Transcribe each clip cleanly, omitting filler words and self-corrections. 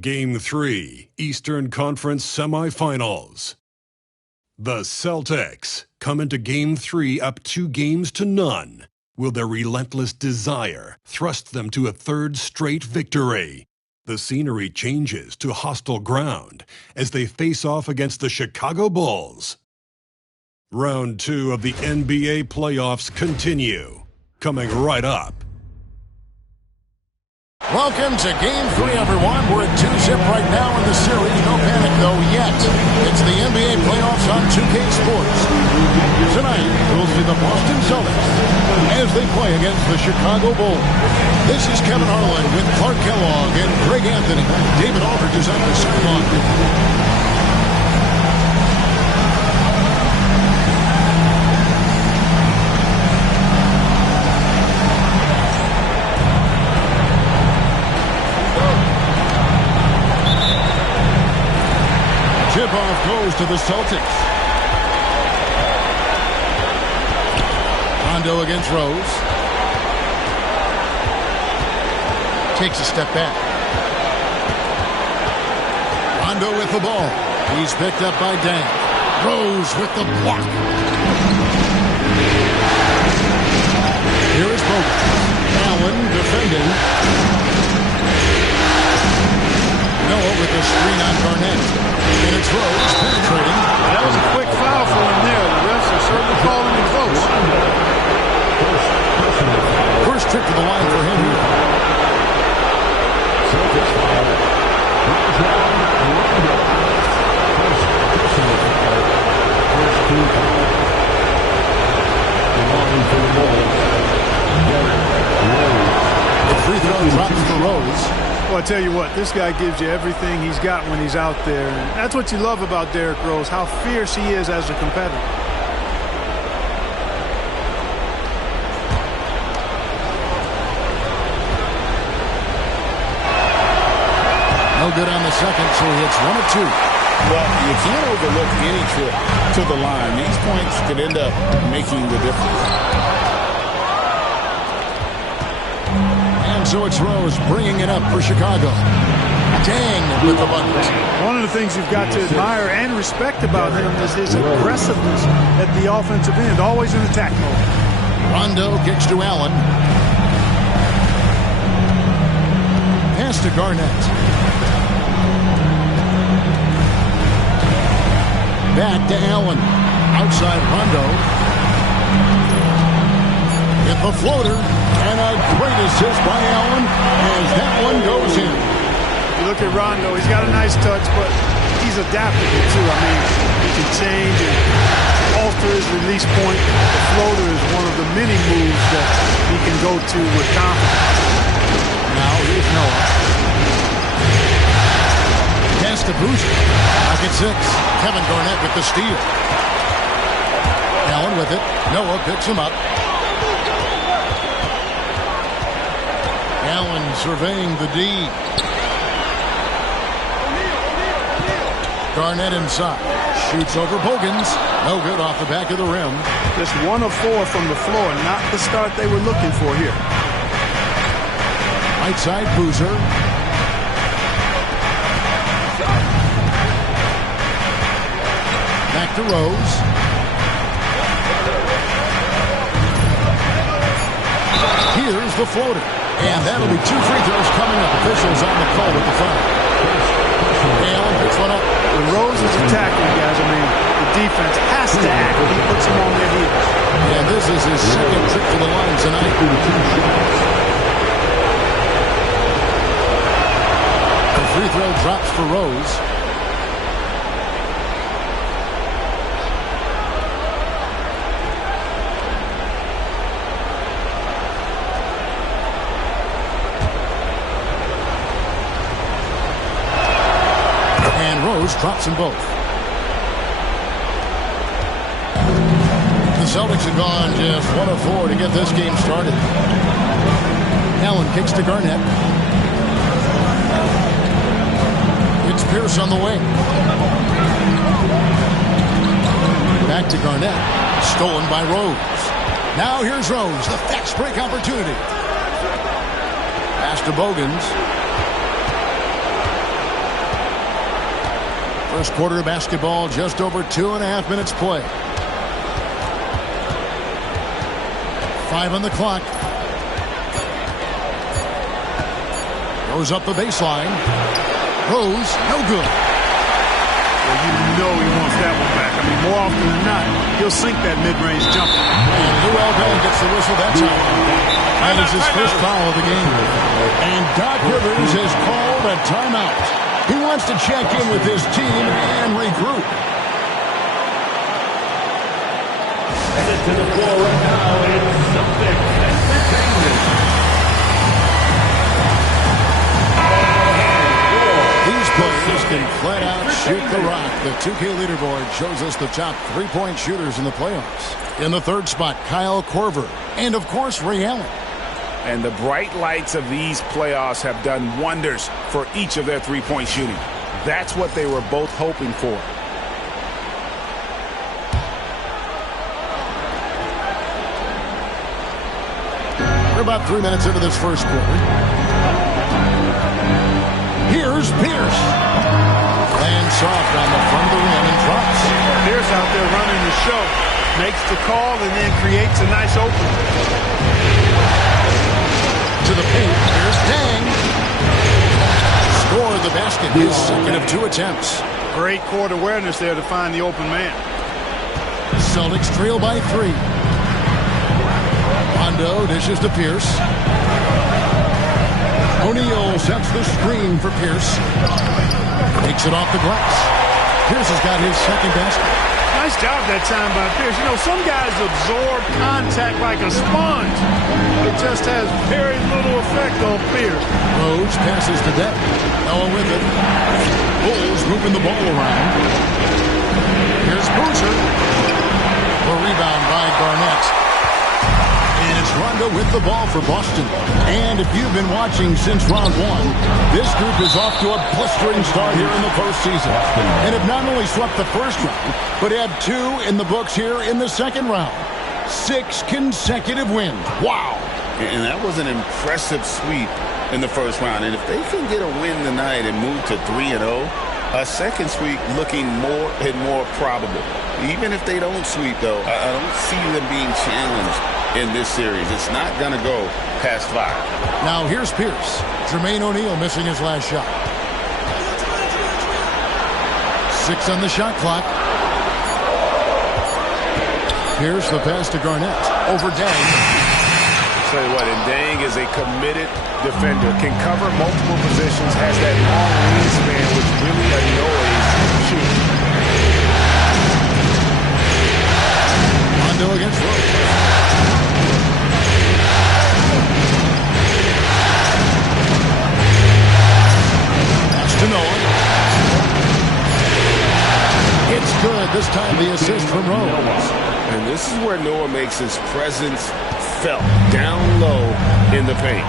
Game 3, Eastern Conference Semifinals. The Celtics come into Game 3 up 2-0. Will their relentless desire thrust them to a third straight victory? The scenery changes to hostile ground as they face off against the Chicago Bulls. Round 2 of the NBA playoffs continue. Coming right up. Welcome to Game 3, everyone. We're at 2-0 right now in the series. No panic, though, yet. It's the NBA playoffs on 2K Sports. Tonight, we'll see the Boston Celtics as they play against the Chicago Bulls. This is Kevin Harlan with Clark Kellogg and Greg Anthony. David Aldridge is on the sideline. Tip-off goes to the Celtics. Rondo against Rose. Takes a step back. Rondo with the ball. He's picked up by Dang. Rose with the block. Here is Bogut. Allen defending. Noah with the screen on Garnett. And it's Rose penetrating. That was a quick foul for him there. The refs are certainly calling it close. First trip to the line for him here. The free throw drops for Rose. Well, I tell you what, this guy gives you everything he's got when he's out there. And that's what you love about Derrick Rose, how fierce he is as a competitor. No good on the second, so he hits 1 of 2. Well, you can't overlook any trip to the line. These points could end up making the difference. And so it's Rose bringing it up for Chicago. Dang with the bucket. One of the things you've got to admire and respect about him is his aggressiveness at the offensive end, always in attack mode. Rondo kicks to Allen. Pass to Garnett. Back to Allen. Outside Rondo. Get the floater. And a great assist by Allen as that one goes in. You look at Rondo, he's got a nice touch, but he's adaptable too. I mean, he can change and alter his release point. The floater is one of the many moves that he can go to with confidence. Now here's Noah. Pass to Boozer. Pocket 6. Kevin Garnett with the steal. Allen with it. Noah picks him up. Allen surveying the D. Garnett inside. Shoots over Bogans. No good off the back of the rim. Just 1 of 4 from the floor. Not the start they were looking for here. Right side, Boozer. Back to Rose. Here's the floater. And that'll be 2 free throws coming up. Officials on the call with the foul. Allen picks one up. When Rose is attacking, guys, I mean, the defense has to act. He puts them on their heels. And this is his second trip to the line tonight. The free throw drops for Rose. Drops them both. The Celtics have gone just 1 of 4 to get this game started. Allen kicks to Garnett. It's Pierce on the wing. Back to Garnett. Stolen by Rose. Now here's Rose. The fast break opportunity. Pass to Bogans. First quarter of basketball, just over 2.5 minutes play. 5 on the clock. Goes up the baseline. Rose, no good. Well, you know he wants that one back. I mean, more often than not, he'll sink that mid-range jumper. And Luol Deng gets the whistle that time. That is his first foul of the game. And Doc Rivers has called a timeout. He wants to check in with his team and regroup. To the floor right now is Celtics Entertainment. These players can flat out shoot the rock. The 2K leaderboard shows us the top three-point shooters in the playoffs. In the third spot, Kyle Korver. And, of course, Ray Allen. And the bright lights of these playoffs have done wonders for each of their three-point shooting. That's what they were both hoping for. We're about 3 minutes into this first quarter. Here's Pierce. Lands soft on the front of the rim and drops. Pierce out there running the show. Makes the call and then creates a nice opening. To the paint. Here's Deng. Scored the basket. His second of 2 attempts. Great court awareness there to find the open man. Celtics trail by 3. Rondo dishes to Pierce. O'Neal sets the screen for Pierce. Takes it off the glass. Pierce has got his second basket. Nice job that time by Pierce. You know, some guys absorb contact like a sponge. It just has very little effect on Pierce. Rose passes to Deng. Noah with it. Bulls moving the ball around. Here's Boozer. The rebound by Garnett. And it's Rondo with the ball for Boston. And if you've been watching since round 1, this group is off to a blistering start here in the postseason. And have not only swept the first round, but have 2 in the books here in the second round. 6 consecutive wins. Wow. And that was an impressive sweep in the first round. And if they can get a win tonight and move to 3-0, a second sweep looking more and more probable. Even if they don't sweep, though, I don't see them being challenged in this series. It's not going to go past 5. Now here's Pierce. Jermaine O'Neal missing his last shot. 6 on the shot clock. Here's the pass to Garnett. Over Deng. I'll tell you what, and Deng is a committed defender. Can cover multiple positions. Has that long wingspan, which really annoys shooting. Rondo against Rose. To Noah. It's good. This time the assist from Rose. And this is where Noah makes his presence felt down low in the paint.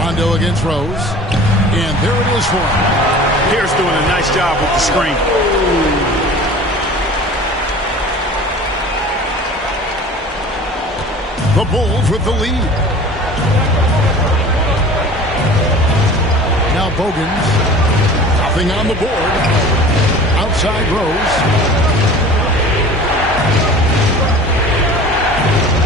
Rondo against Rose. And there it is for him. Pierce doing a nice job with the screen. The Bulls with the lead. Now Bogans, nothing on the board. Outside Rose.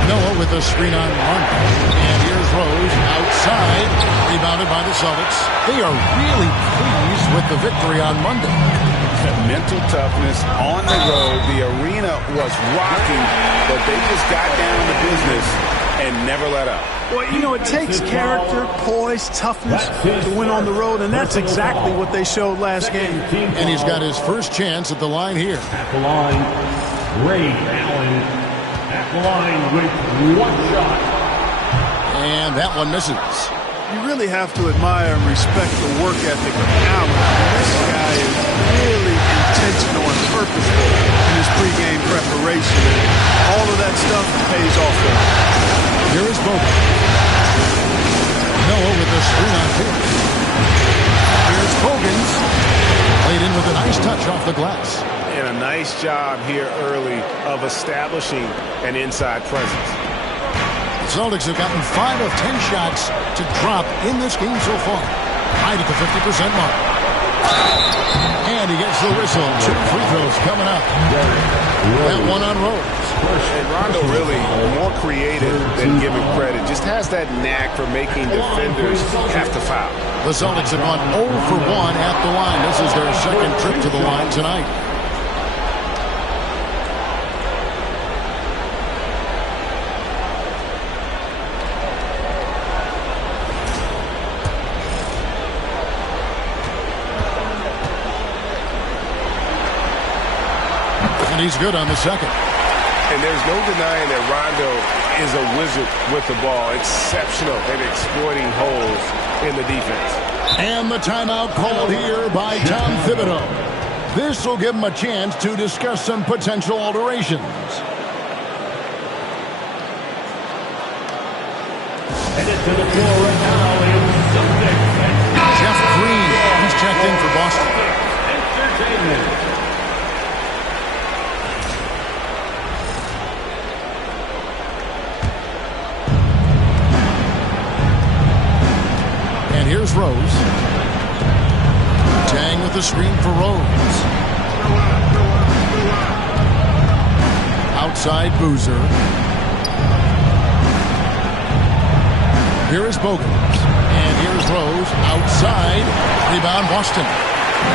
Noah with the screen on Rondo. And here's Rose outside, rebounded by the Celtics. They are really pleased with the victory on Monday. Mental toughness on the road. The arena was rocking, but they just got down to business and never let up. Well, you know, it takes character, poise, toughness to win on the road, and that's exactly what they showed last game. And he's got his first chance at the line here. At the line, Ray Allen. At the line with 1 shot. And that one misses. You really have to admire and respect the work ethic of Allen. This guy is really intentional and purposeful in his pregame preparation. And all of that stuff pays off for him. Here is Bogan. Noah with the screen on Pierce. Here's Bogans. Played in with a nice touch off the glass. And a nice job here early of establishing an inside presence. The Celtics have gotten 5 of 10 shots to drop in this game so far. right at the 50% mark. And he gets the whistle. 2 free throws coming up. That one on Rose. And Rondo really more creative than given credit. Just has that knack for making defenders have to foul. The Celtics have gone 0 for 1 at the line. This is their second trip to the line tonight. And he's good on the second. And there's no denying that Rondo is a wizard with the ball. Exceptional at exploiting holes in the defense. And the timeout called here by Tom Thibodeau. This will give him a chance to discuss some potential alterations. Headed to the floor right now is Celtics. Jeff Green, he's checked in for Boston. Entertainment. Here's Rose. Tang with the screen for Rose. Outside Boozer. Here is Bogans. And here's Rose. Outside. Rebound Boston.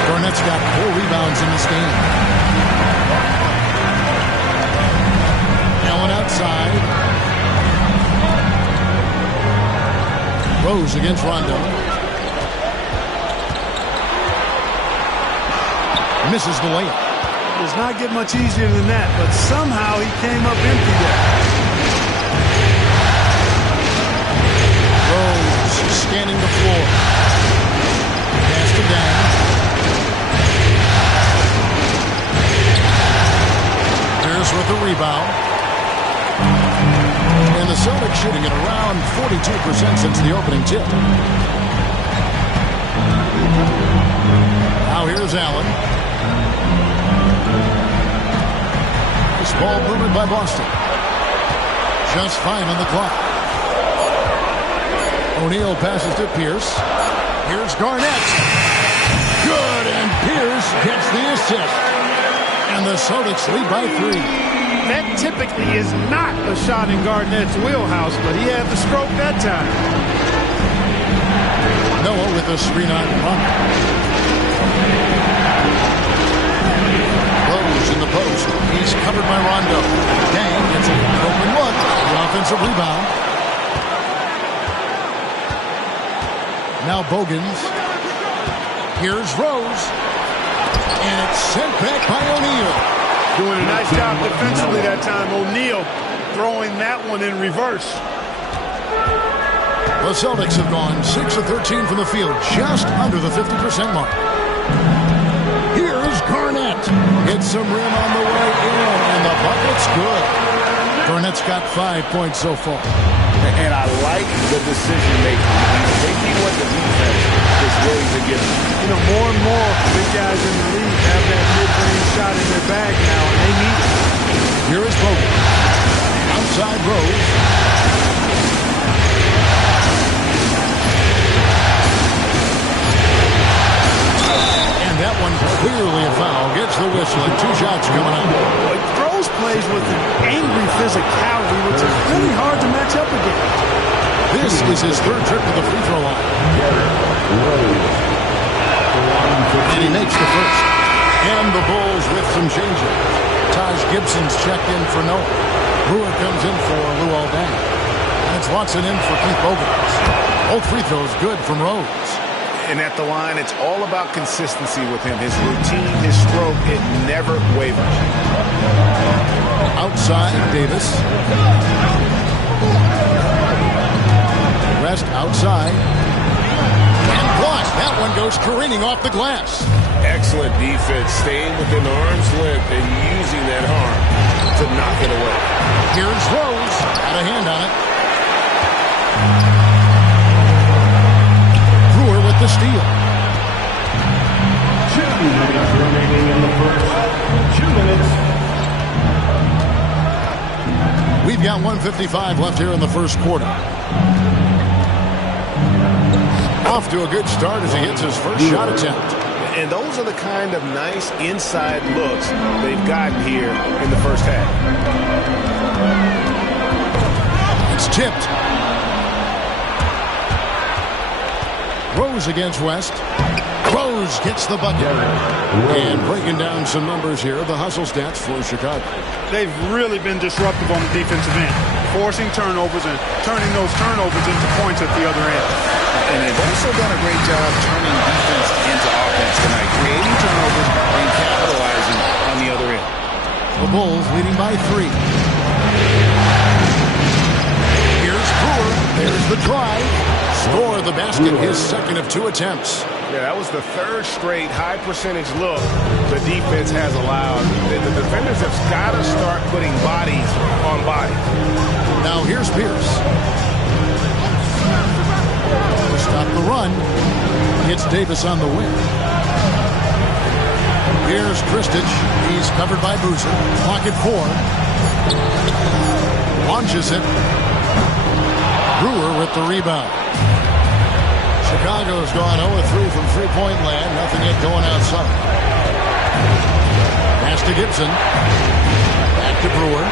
Garnett's got 4 rebounds in this game. Allen outside. Rose against Rondo. Misses the layup. Does not get much easier than that, but somehow he came up empty there. Rose scanning the floor. Pass to Dang. Pierce with the rebound. And the Celtics shooting at around 42% since the opening tip. Now here's Allen. This ball movement by Boston. Just 5 on the clock. O'Neal passes to Pierce. Here's Garnett. Good, and Pierce gets the assist. And the Celtics lead by 3. That typically is not a shot in Garnett's wheelhouse, but he had the stroke that time. Noah with the screen on Rondo. Rose in the post. He's covered by Rondo. Dang gets an open look. The offensive rebound. Now Bogans. Here's Rose. And it's sent back by O'Neal. Doing a nice job defensively that time. O'Neal throwing that one in reverse. The Celtics have gone 6 of 13 from the field, just under the 50% mark. Here's Garnett. Gets some rim on the way in, and the bucket's good. Garnett's got 5 points so far. And I like the decision making. He's taking what the defense is willing to give him. You know, more and more big guys in the league have that mid-range shot in their bag now, and they need it. Here is Bogan. Outside Rose. And that one clearly a foul. Gets the whistle, and 2 shots coming up. Rose plays with an angry physicality, which is really hard to match up against. This is his 3rd trip to the free throw line. And he makes the first. And the Bulls with some changes. Taj Gibson's checked in for Noah. Brewer comes in for Luol Deng. And it's Watson in for Keith Bogans. Both free throws good from Rose. And at the line, it's all about consistency with him. His routine, his stroke, it never wavers. Outside, Davis. Rest outside. And blocked. That one goes careening off the glass. Excellent defense, staying within arm's length and using that arm to knock it away. Here's Rose. Got a hand on it. Brewer with the steal. 2 minutes remaining in the first. 2 minutes. We've got 1:55 left here in the first quarter. Off to a good start as he hits his first shot attempt. And those are the kind of nice inside looks they've gotten here in the first half. It's tipped. Rose against West. Rose gets the bucket. And breaking down some numbers here, the hustle stats for Chicago. They've really been disruptive on the defensive end, forcing turnovers and turning those turnovers into points at the other end. And they've also done a great job turning defense into offense tonight, creating turnovers and capitalizing on the other end. The Bulls leading by 3. Here's Brewer. There's the drive. Score the basket, his second of 2 attempts. Yeah, that was the third straight high percentage look the defense has allowed. The defenders have got to start putting bodies on bodies. Now here's Pierce. To stop the run, hits Davis on the wing. Here's Kristich. He's covered by Boozer. Clock at 4. Launches it. Brewer with the rebound. Chicago's gone 0-3 from three-point land. Nothing yet going outside. Pass to Gibson. Back to Brewer.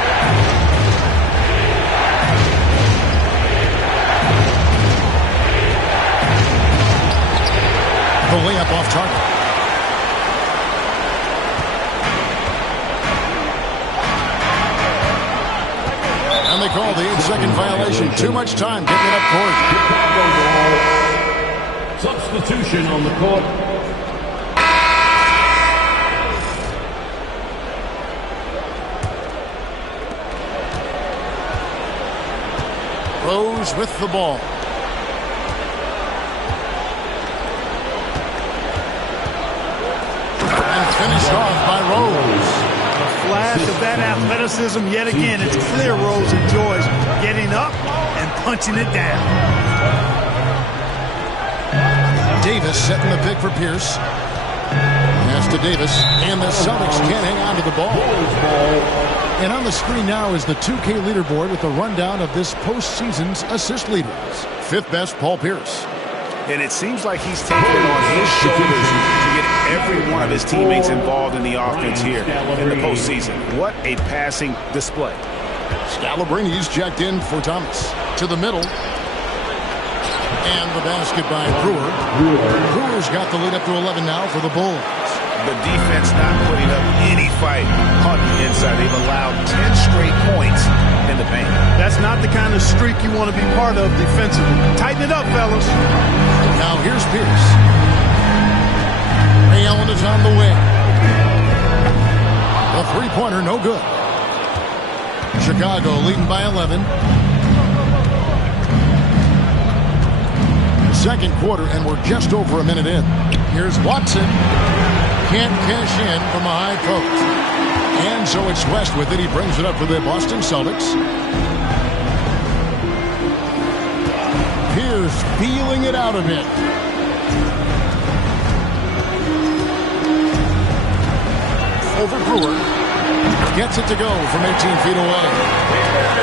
The layup off target. And they call the 8-second violation. Too much time getting it up court. Substitution on the court. Rose with the ball. And finished off by Rose. A flash of that athleticism yet again. It's clear Rose enjoys getting up and punching it down. Davis setting the pick for Pierce. Pass to Davis. And the Celtics can't hang on to the ball. And on the screen now is the 2K leaderboard with a rundown of this postseason's assist leaders. 5th best, Paul Pierce. And it seems like he's taking it on his shoulders to get every one of his teammates involved in the offense here in the postseason. What a passing display. Scalabrini's checked in for Thomas. To the middle. And the basket by Brewer. Brewer's got the lead up to 11 now for the Bulls. The defense not putting up any fight on the inside. They've allowed 10 straight points in the paint. That's not the kind of streak you want to be part of defensively. Tighten it up, fellas. Now here's Pierce. Ray Allen is on the wing. The three-pointer, no good. Chicago leading by 11. Second quarter, and we're just over a minute in. Here's Watson. Can't cash in from a high post. And so it's West with it. He brings it up for the Boston Celtics. Pierce feeling it out a bit. Over Brewer. Gets it to go from 18 feet away.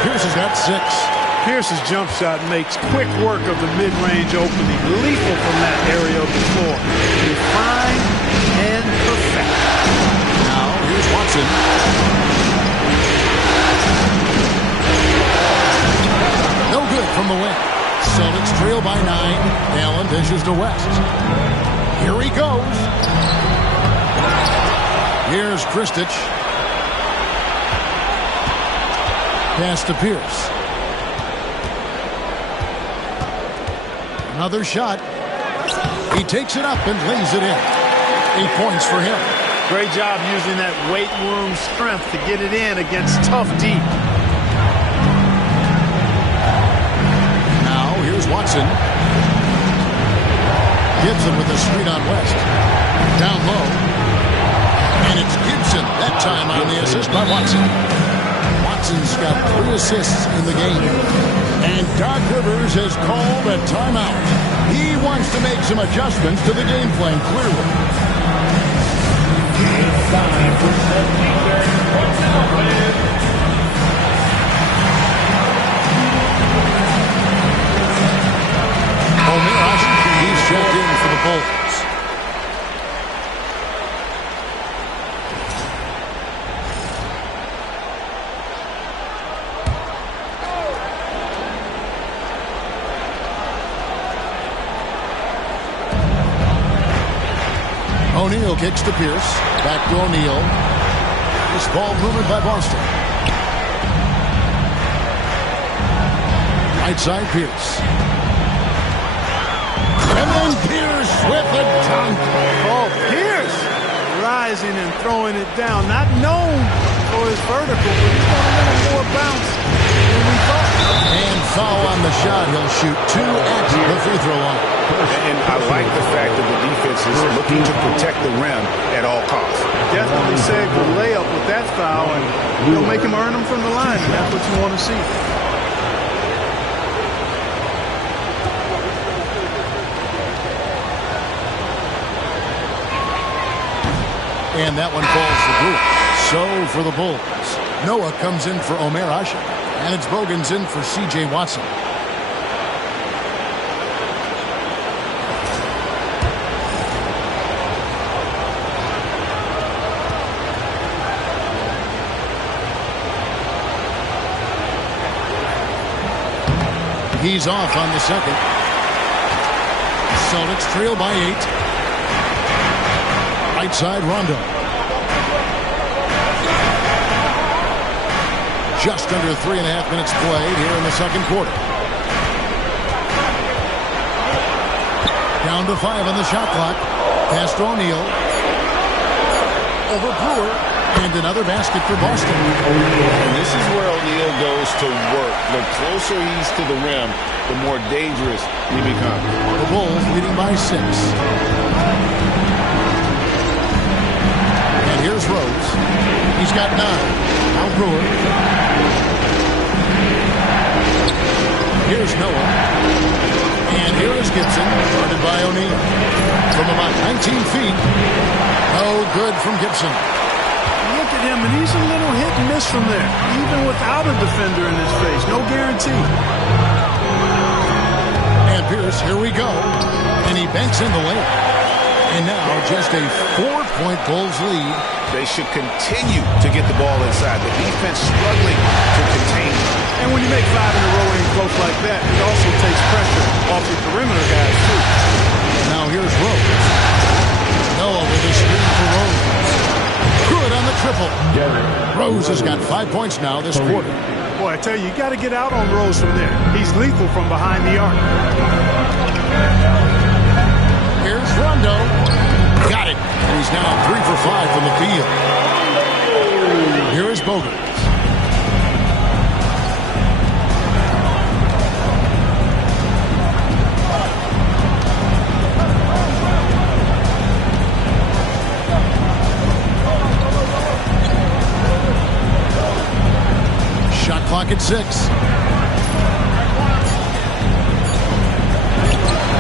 Pierce has got 6. Pierce's jump shot makes quick work of the mid-range opening. Lethal from that area of the floor. Refined and perfect. Now, here's Watson. No good from the wing. Celtics trail by 9. Allen dishes to West. Here he goes. Here's Kristich. Pass to Pierce. Another shot. He takes it up and lays it in. 8 points for him. Great job using that weight room strength to get it in against tough D. Now, here's Watson. Gibson with the screen on West. Down low. And it's Gibson, that time on the assist by Watson. Watson's got 3 assists in the game. And Doc Rivers has called a timeout. He wants to make some adjustments to the game plan, clearly. Omeras, he's O'Neal kicks to Pierce. Back to O'Neal. This ball moved by Boston. Right side, Pierce. And then Pierce with a dunk. Oh, Pierce rising and throwing it down. Not known for his vertical, but he's got a little more bounce than we thought. And foul on the shot. He'll shoot 2 at the free throw line. And I like the fact that the defense is looking to protect the rim at all costs. Definitely saved the layup with that foul, and you'll make him earn them from the line, and that's what you want to see. And that one falls to Brewer. So for the Bulls, Noah comes in for Omer Asher. And it's Bogans in for C.J. Watson. He's off on the second. Celtics trail by 8. Right side, Rondo. Just under 3.5 minutes played here in the second quarter. Down to 5 on the shot clock. Pass to O'Neal. Over Brewer. And another basket for Boston. And this is where O'Neal goes to work. The closer he's to the rim, the more dangerous he becomes. The Bulls leading by 6. And here's Rose. He's got 9. Now Brewer. Here's Noah. And here is Gibson, guarded by O'Neal. From about 19 feet. No good from Gibson. Look at him, and he's a little hit and miss from there, even without a defender in his face. No guarantee. And Pierce, here we go. And he banks in the layup. And now just a 4-point Bulls lead. They should continue to get the ball inside. The defense struggling to contain it. And when you make 5 in a row in close like that, it also takes pressure off your perimeter guys, too. Now here's Rose. Noah with a screen for Rose. Good on the triple. Rose has got 5 points now this quarter. Boy, I tell you, you got to get out on Rose from there. He's lethal from behind the arc. Here's Rondo. Got it. And he's now 3 for 5 from the field. Here is Bogans. Shot clock at 6.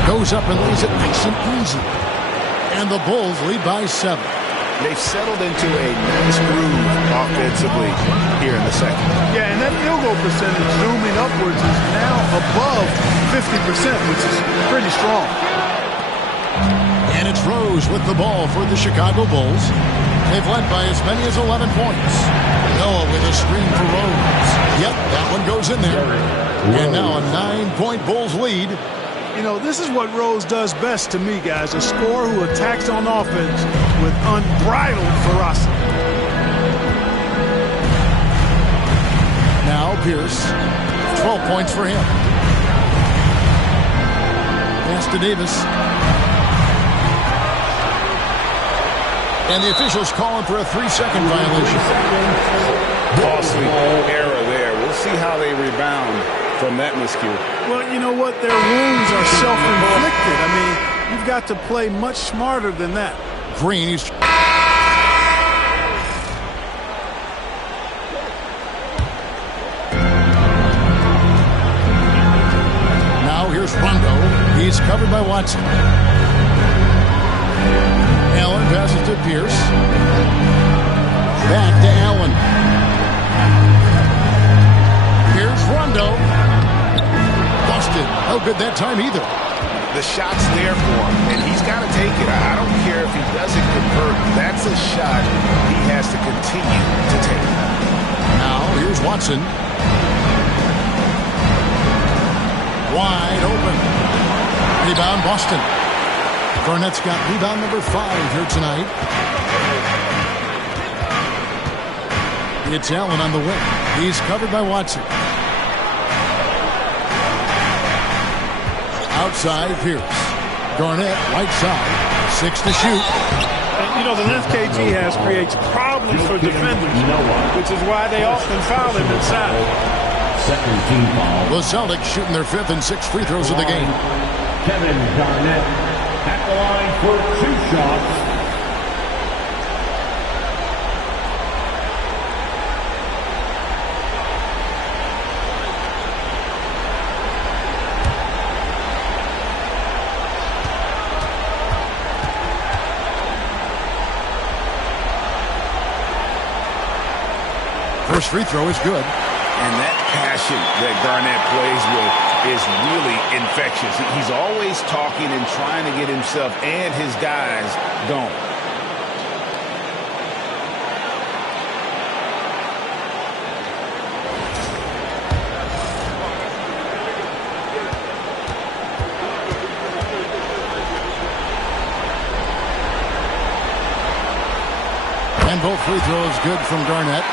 Goes up and lays it nice and easy. And the Bulls lead by 7. They've settled into a nice groove offensively here in the second. Yeah, and that field goal percentage zooming upwards is now above 50%, which is pretty strong. And it's Rose with the ball for the Chicago Bulls. They've led by as many as 11 points. Noah with a screen for Rose. Yep, that one goes in there. And now a 9-point Bulls lead. You know, this is what Rose does best to me, guys. A scorer who attacks on offense with unbridled ferocity. Now Pierce. 12 points for him. Pass to Davis. And the officials calling for a 3-second violation. Costly error there. We'll see how they rebound from that miscue. Well, you know what? Their wounds are self-inflicted. I mean, you've got to play much smarter than that. Green is... Now here's Rondo. He's covered by Watson. Allen passes to Pierce. Back to Allen. Here's Rondo. Busted. No good that time either. The shot's there for him, and he's got to take it. I don't care if he doesn't convert. That's a shot he has to continue to take. Now here's Watson. Wide open. Rebound Boston. Garnett's got rebound number 5 here tonight. It's Allen on the wing. He's covered by Watson. Outside, Pierce. Garnett, right side. 6 to shoot. And, you know, the length KG has creates problems for defenders, which is why they often foul him inside. Second team foul. The Celtics shooting their 5th and 6th free throws of the game. Kevin Garnett at the line for 2 shots. First free throw is good. And that passion that Garnett plays with is really infectious. He's always talking and trying to get himself and his guys going. And both free throws good from Garnett.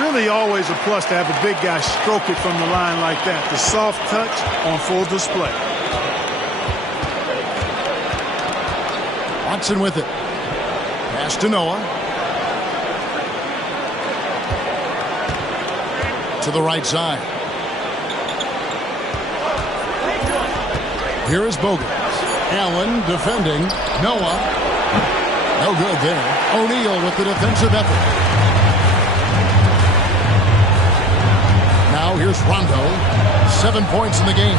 Really always a plus to have a big guy stroke it from the line like that. The soft touch on full display. Watson with it. Pass to Noah. To the right side. Here is Bogans. Allen defending. Noah. No good there. O'Neal with the defensive effort. Now here's Rondo. 7 points in the game.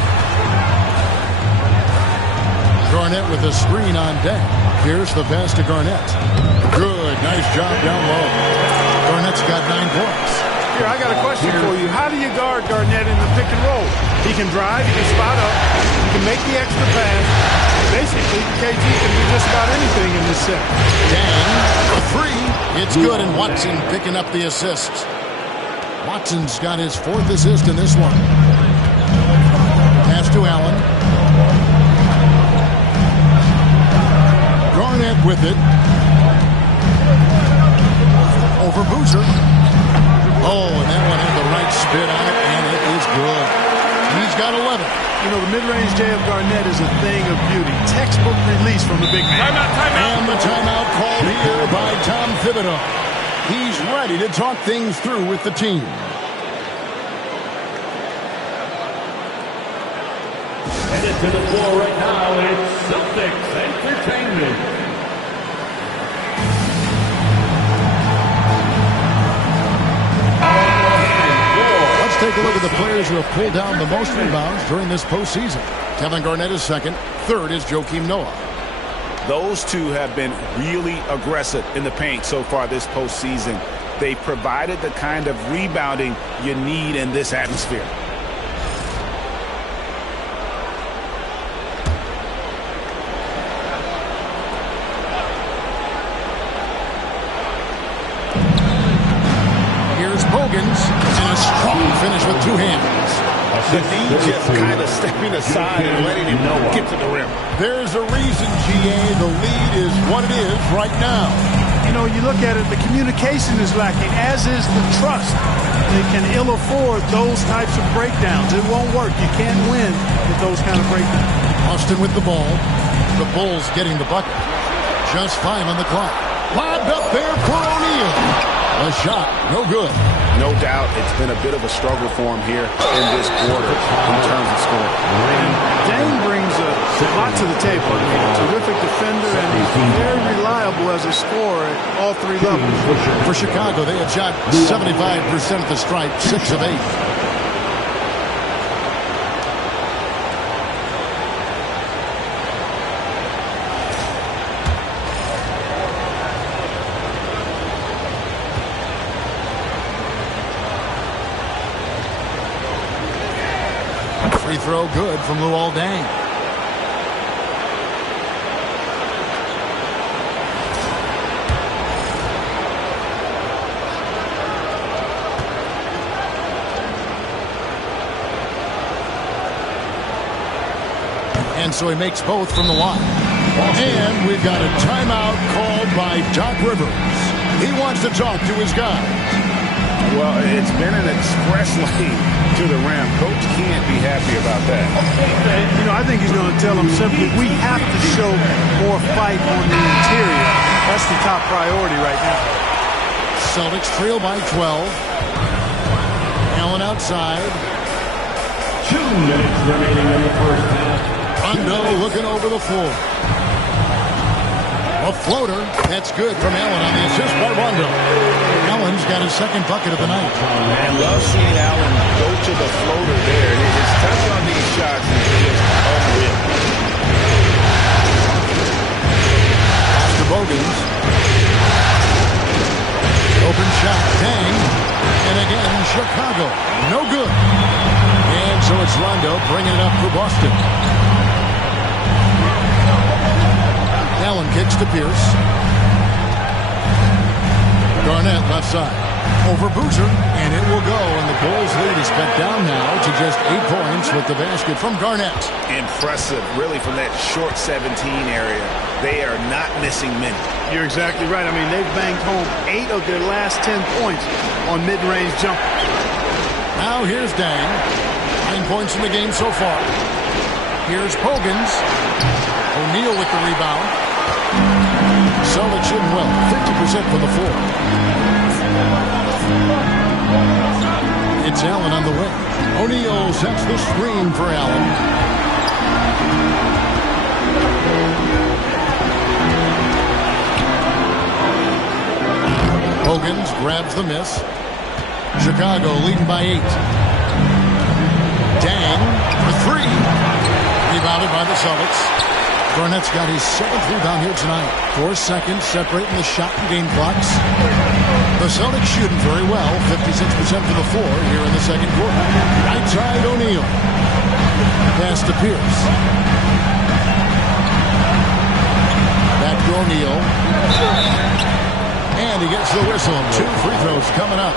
Garnett with a screen on deck. Here's the pass to Garnett. Good. Nice job down low. Garnett's got 9 points. Here, I got a question for you. How do you guard Garnett in the pick and roll? He can drive, he can spot up, he can make the extra pass. Basically, KG can do just about anything in this set. Dang, a 3. It's good, and Watson picking up the assist. Watson's got his 4th assist in this one. Pass to Allen. Garnett with it. Over Boozer. Oh, and that one had the right spin on it, and it is good. He's got 11. You know, the mid-range J of Garnett is a thing of beauty. Textbook release from the big man. Timeout. And the timeout called here by Tom Thibodeau. He's ready to talk things through with the team. Headed to the floor right now, it's Celtics Entertainment. Let's take a look at the players who have pulled down the most rebounds during this postseason. Kevin Garnett is 2nd. 3rd is Joakim Noah. Those two have been really aggressive in the paint so far this postseason. They provided the kind of rebounding you need in this atmosphere. Here's Bogans. And a strong finish with 2 hands. The D just kind of stepping aside and letting him get to the rim. There's a reason, GA, the lead is what it is right now. You know, you look at it, the communication is lacking, as is the trust. They can ill afford those types of breakdowns. It won't work. You can't win with those kind of breakdowns. Austin with the ball. The Bulls getting the bucket. Just 5 on the clock. Lobbed up there for O'Neal. A shot, no good. No doubt it's been a bit of a struggle for him here in this quarter in terms of scoring. And Dame brings a lot to the table. I mean, a terrific defender, and he's very reliable as a scorer at all 3 levels. For Chicago, they have shot 75% at the stripe, 6 of 8. Free throw good from Luol Deng. And so he makes both from the line. And we've got a timeout called by Doc Rivers. He wants to talk to his guy. Well, it's been an express lane to the rim. Coach can't be happy about that. You know, I think he's going to tell them simply, we have to show more fight on the interior. That's the top priority right now. Celtics trail by 12. Allen outside. 2 minutes remaining in the first half. Rondo looking over the floor. A floater. That's good from Allen on the assist by Rondo. Allen's got his second bucket of the night. I love seeing Allen go to the floater there. His touch on these shots is just unreal. Pass to Bogans. Open shot. Dang. And again, Chicago. No good. And so it's Rondo bringing it up for Boston. Allen kicks to Pierce. Garnett left side. Over Boozer, and it will go. And the Bulls lead is cut down now to just 8 points with the basket from Garnett. Impressive, really, from that short 17 area. They are not missing many. You're exactly right. I mean, they've banged home 8 of their last 10 points on mid-range jumpers. Now here's Dang. 9 points in the game so far. Here's Pogans. O'Neal with the rebound. Celtics shooting well. 50% from the floor. It's Allen on the wing. O'Neal sets the screen for Allen. Pogans grabs the miss. Chicago leading by 8. Dang for 3. Rebounded by the Celtics. Garnett's got his 7th rebound here tonight. 4 seconds separating the shot and game clocks. The Celtics shooting very well. 56% from the floor here in the second quarter. Right side O'Neal. Pass to Pierce. Back to O'Neal. And he gets the whistle. 2 free throws coming up.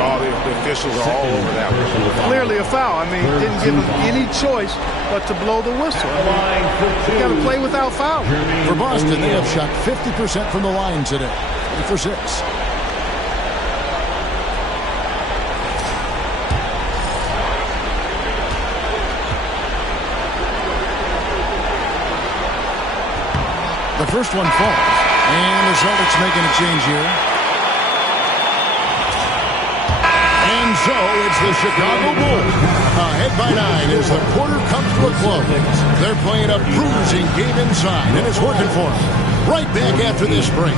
All the officials are all over that one. Clearly a foul. I mean, didn't give him any choice but to blow the whistle. You got to play without foul. For Boston, they have shot 50% from the line today. 3 for 6. The first one falls. And the Celtics making a change here. And so it's the Chicago Bulls ahead by 9 as the quarter comes to a close. They're playing a bruising game inside, and it's working for them. Right back after this break.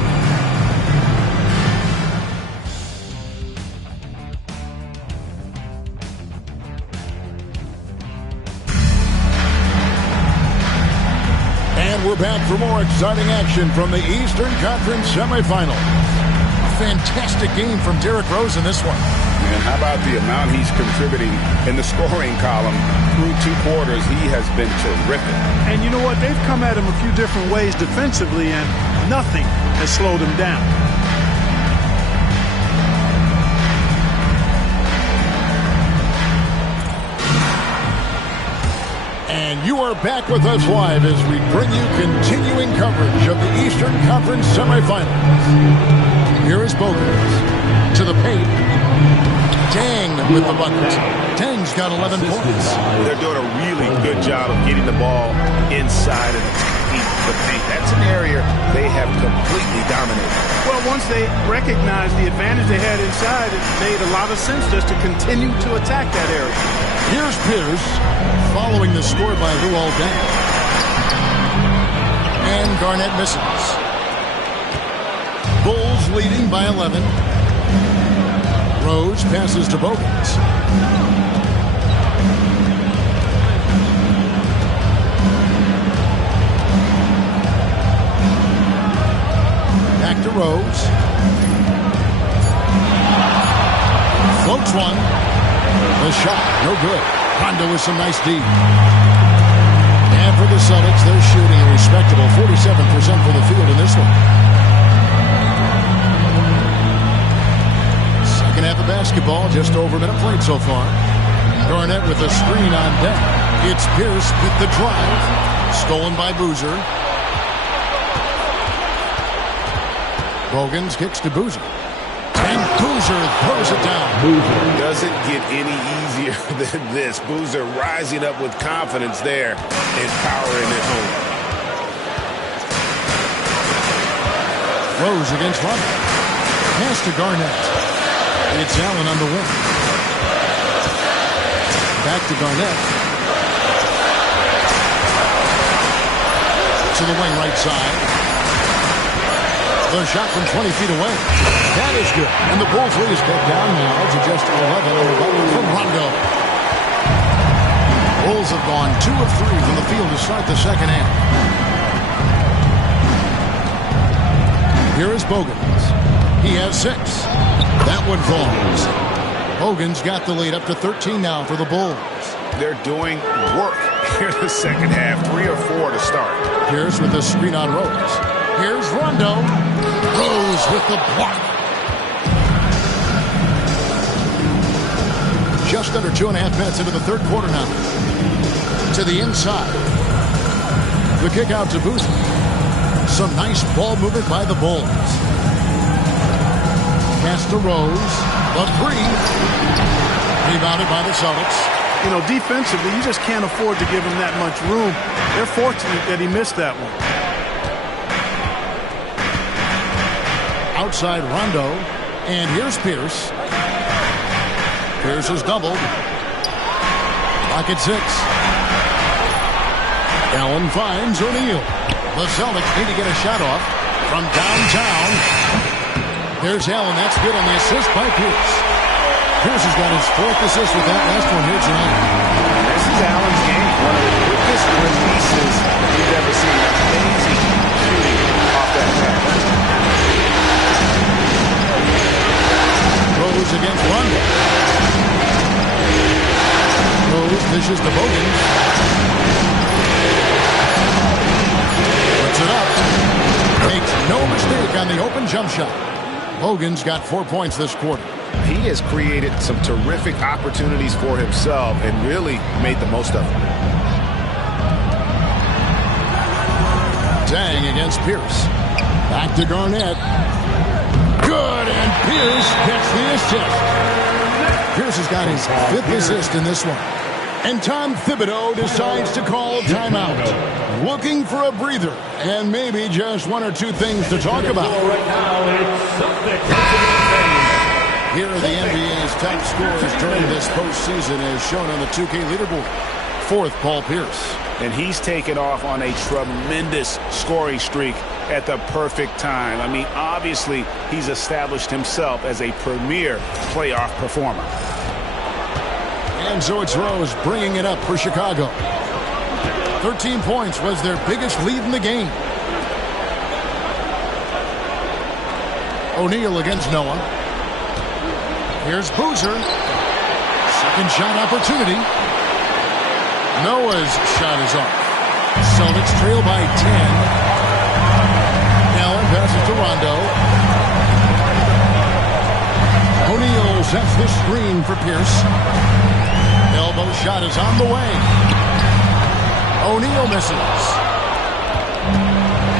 We're back for more exciting action from the Eastern Conference semifinal. Fantastic game from Derrick Rose in this one. And how about the amount he's contributing in the scoring column through 2 quarters? He has been terrific. And you know what? They've come at him a few different ways defensively, and nothing has slowed him down. And you are back with us live as we bring you continuing coverage of the Eastern Conference semifinals. Here is Bogans to the paint. Dang with the bucket. Dang's got 11 points. They're doing a really good job of getting the ball inside of the paint. That's an area they have completely dominated. Well, once they recognized the advantage they had inside, it made a lot of sense just to continue to attack that area. Here's Pierce following the score by Luol Deng. And Garnett misses. Bulls leading by 11. Rose passes to Bogans. Back to Rose. Floats one. The shot, no good. Rondo with some nice D. And for the Celtics, they're shooting a respectable 47% from the field in this one. Second half of basketball, just over a minute played so far. Garnett with a screen on deck. It's Pierce with the drive. Stolen by Boozer. Bogans kicks to Boozer. And Boozer throws it down. Doesn't get any easier than this. Boozer rising up with confidence there and powering it home. Rose against Rondo. Pass to Garnett. It's Allen on the wing. Back to Garnett. To the wing right side. The shot from 20 feet away. That is good. And the Bulls lead is cut down now to just 11 on the button from Rondo. Bulls have gone 2 of 3 from the field to start the second half. Here is Bogans. He has 6. That one falls. Bogans got the lead up to 13 now for the Bulls. They're doing work here in the second half. 3 or 4 to start. Pierce with the screen on Rose. Here's Rondo. Rose with the block. Just under 2.5 minutes into the third quarter now. To the inside. The kick out to Boozer. Some nice ball movement by the Bulls. Pass to Rose. The 3. Rebounded by the Celtics. You know, defensively, you just can't afford to give him that much room. They're fortunate that he missed that one. Outside Rondo. And here's Pierce. Pierce is doubled. Lock at 6. Allen finds O'Neal. The Celtics need to get a shot off from downtown. There's Allen. That's good on the assist by Pierce. Pierce has got his 4th assist with that last one here tonight. This is Allen's game. One of the quickest releases we've ever seen. Amazing shooting off that pass. Rose against Rondo. Rose dishes to Bogans. Puts it up. Makes no mistake on the open jump shot. Bogans got 4 points this quarter. He has created some terrific opportunities for himself and really made the most of them. Dang against Pierce. Back to Garnett. Good, and Pierce gets the assist. Pierce has got his 5th assist in this one. And Tom Thibodeau decides to call timeout. Looking for a breather and maybe just 1 or 2 things to talk about. Here are the NBA's top scorers during this postseason as shown on the 2K leaderboard. 4th, Paul Pierce. And he's taken off on a tremendous scoring streak at the perfect time. I mean, obviously, he's established himself as a premier playoff performer. And so it's Rose bringing it up for Chicago. 13 points was their biggest lead in the game. O'Neal against Noah. Here's Boozer. Second shot opportunity. Noah's shot is off. Celtics trail by 10. Allen passes to Rondo. O'Neal sets the screen for Pierce. Elbow shot is on the way. O'Neal misses.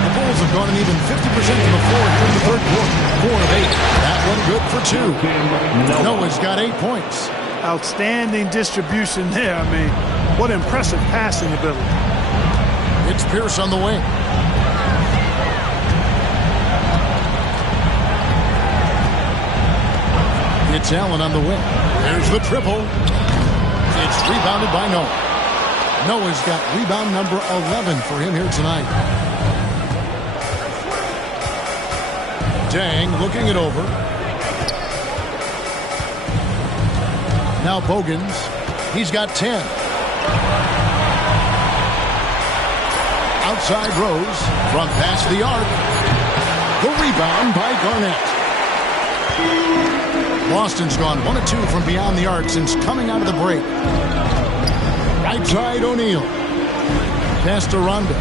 The Bulls have gone an even 50% from the floor in the third quarter. 4 of 8. That one good for 2. Noah's got 8 points. Outstanding distribution there. I mean, what impressive passing ability. It's Pierce on the wing. It's Allen on the wing. There's the triple. It's rebounded by Noah. Noah's got rebound number 11 for him here tonight. Dang, looking it over. Now Bogans. He's got 10. Outside Rose. From past the arc. The rebound by Garnett. Boston's gone 1 of 2 from beyond the arc since coming out of the break. Right side O'Neal. Pass to Rondo.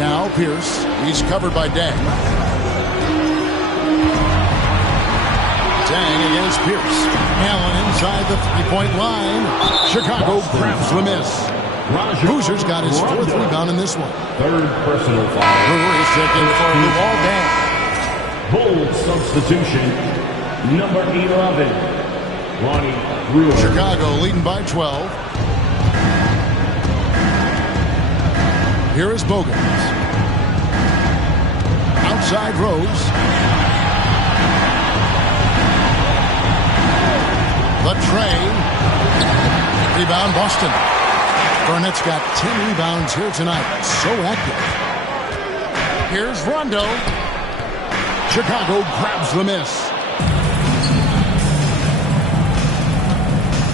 Now Pierce. He's covered by Dang. Dang against Pierce. Allen inside the 3-point line. Chicago grabs the miss. Hoosier's got his fourth rebound in this one. Third personal foul. Brewer is checking for the ball down. Bold substitution. Number 11. Ronnie Brewer. Chicago leading by 12. Here is Bogans. Outside Rose. The tray. Rebound Boston. Garnett's got 10 rebounds here tonight. So active. Here's Rondo. Chicago grabs the miss.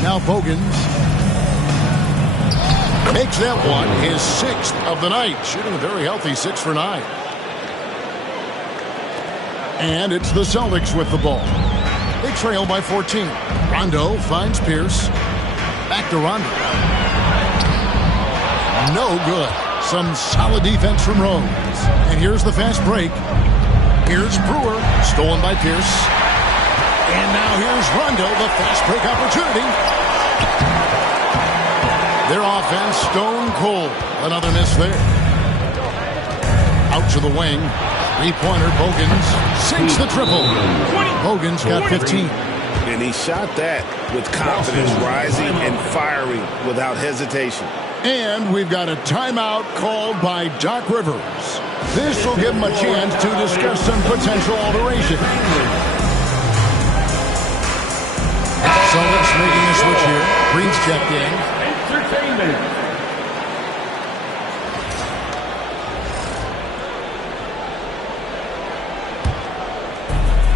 Now Bogans makes that one his 6th of the night. Shooting a very healthy 6 for 9. And it's the Celtics with the ball. They trail by 14. Rondo finds Pierce. Back to Rondo. No good. Some solid defense from Rose. And here's the fast break. Here's Brewer. Stolen by Pierce. And now here's Rondo, the fast break opportunity. Their offense stone cold. Another miss there. Out to the wing. Three-pointer, Bogans sinks the triple. Bogans got 15. And he shot that with confidence, rising and firing without hesitation. And we've got a timeout called by Doc Rivers. This will give him a chance to discuss some potential alteration. Celtics making a switch here. Green's checked in. Entertainment.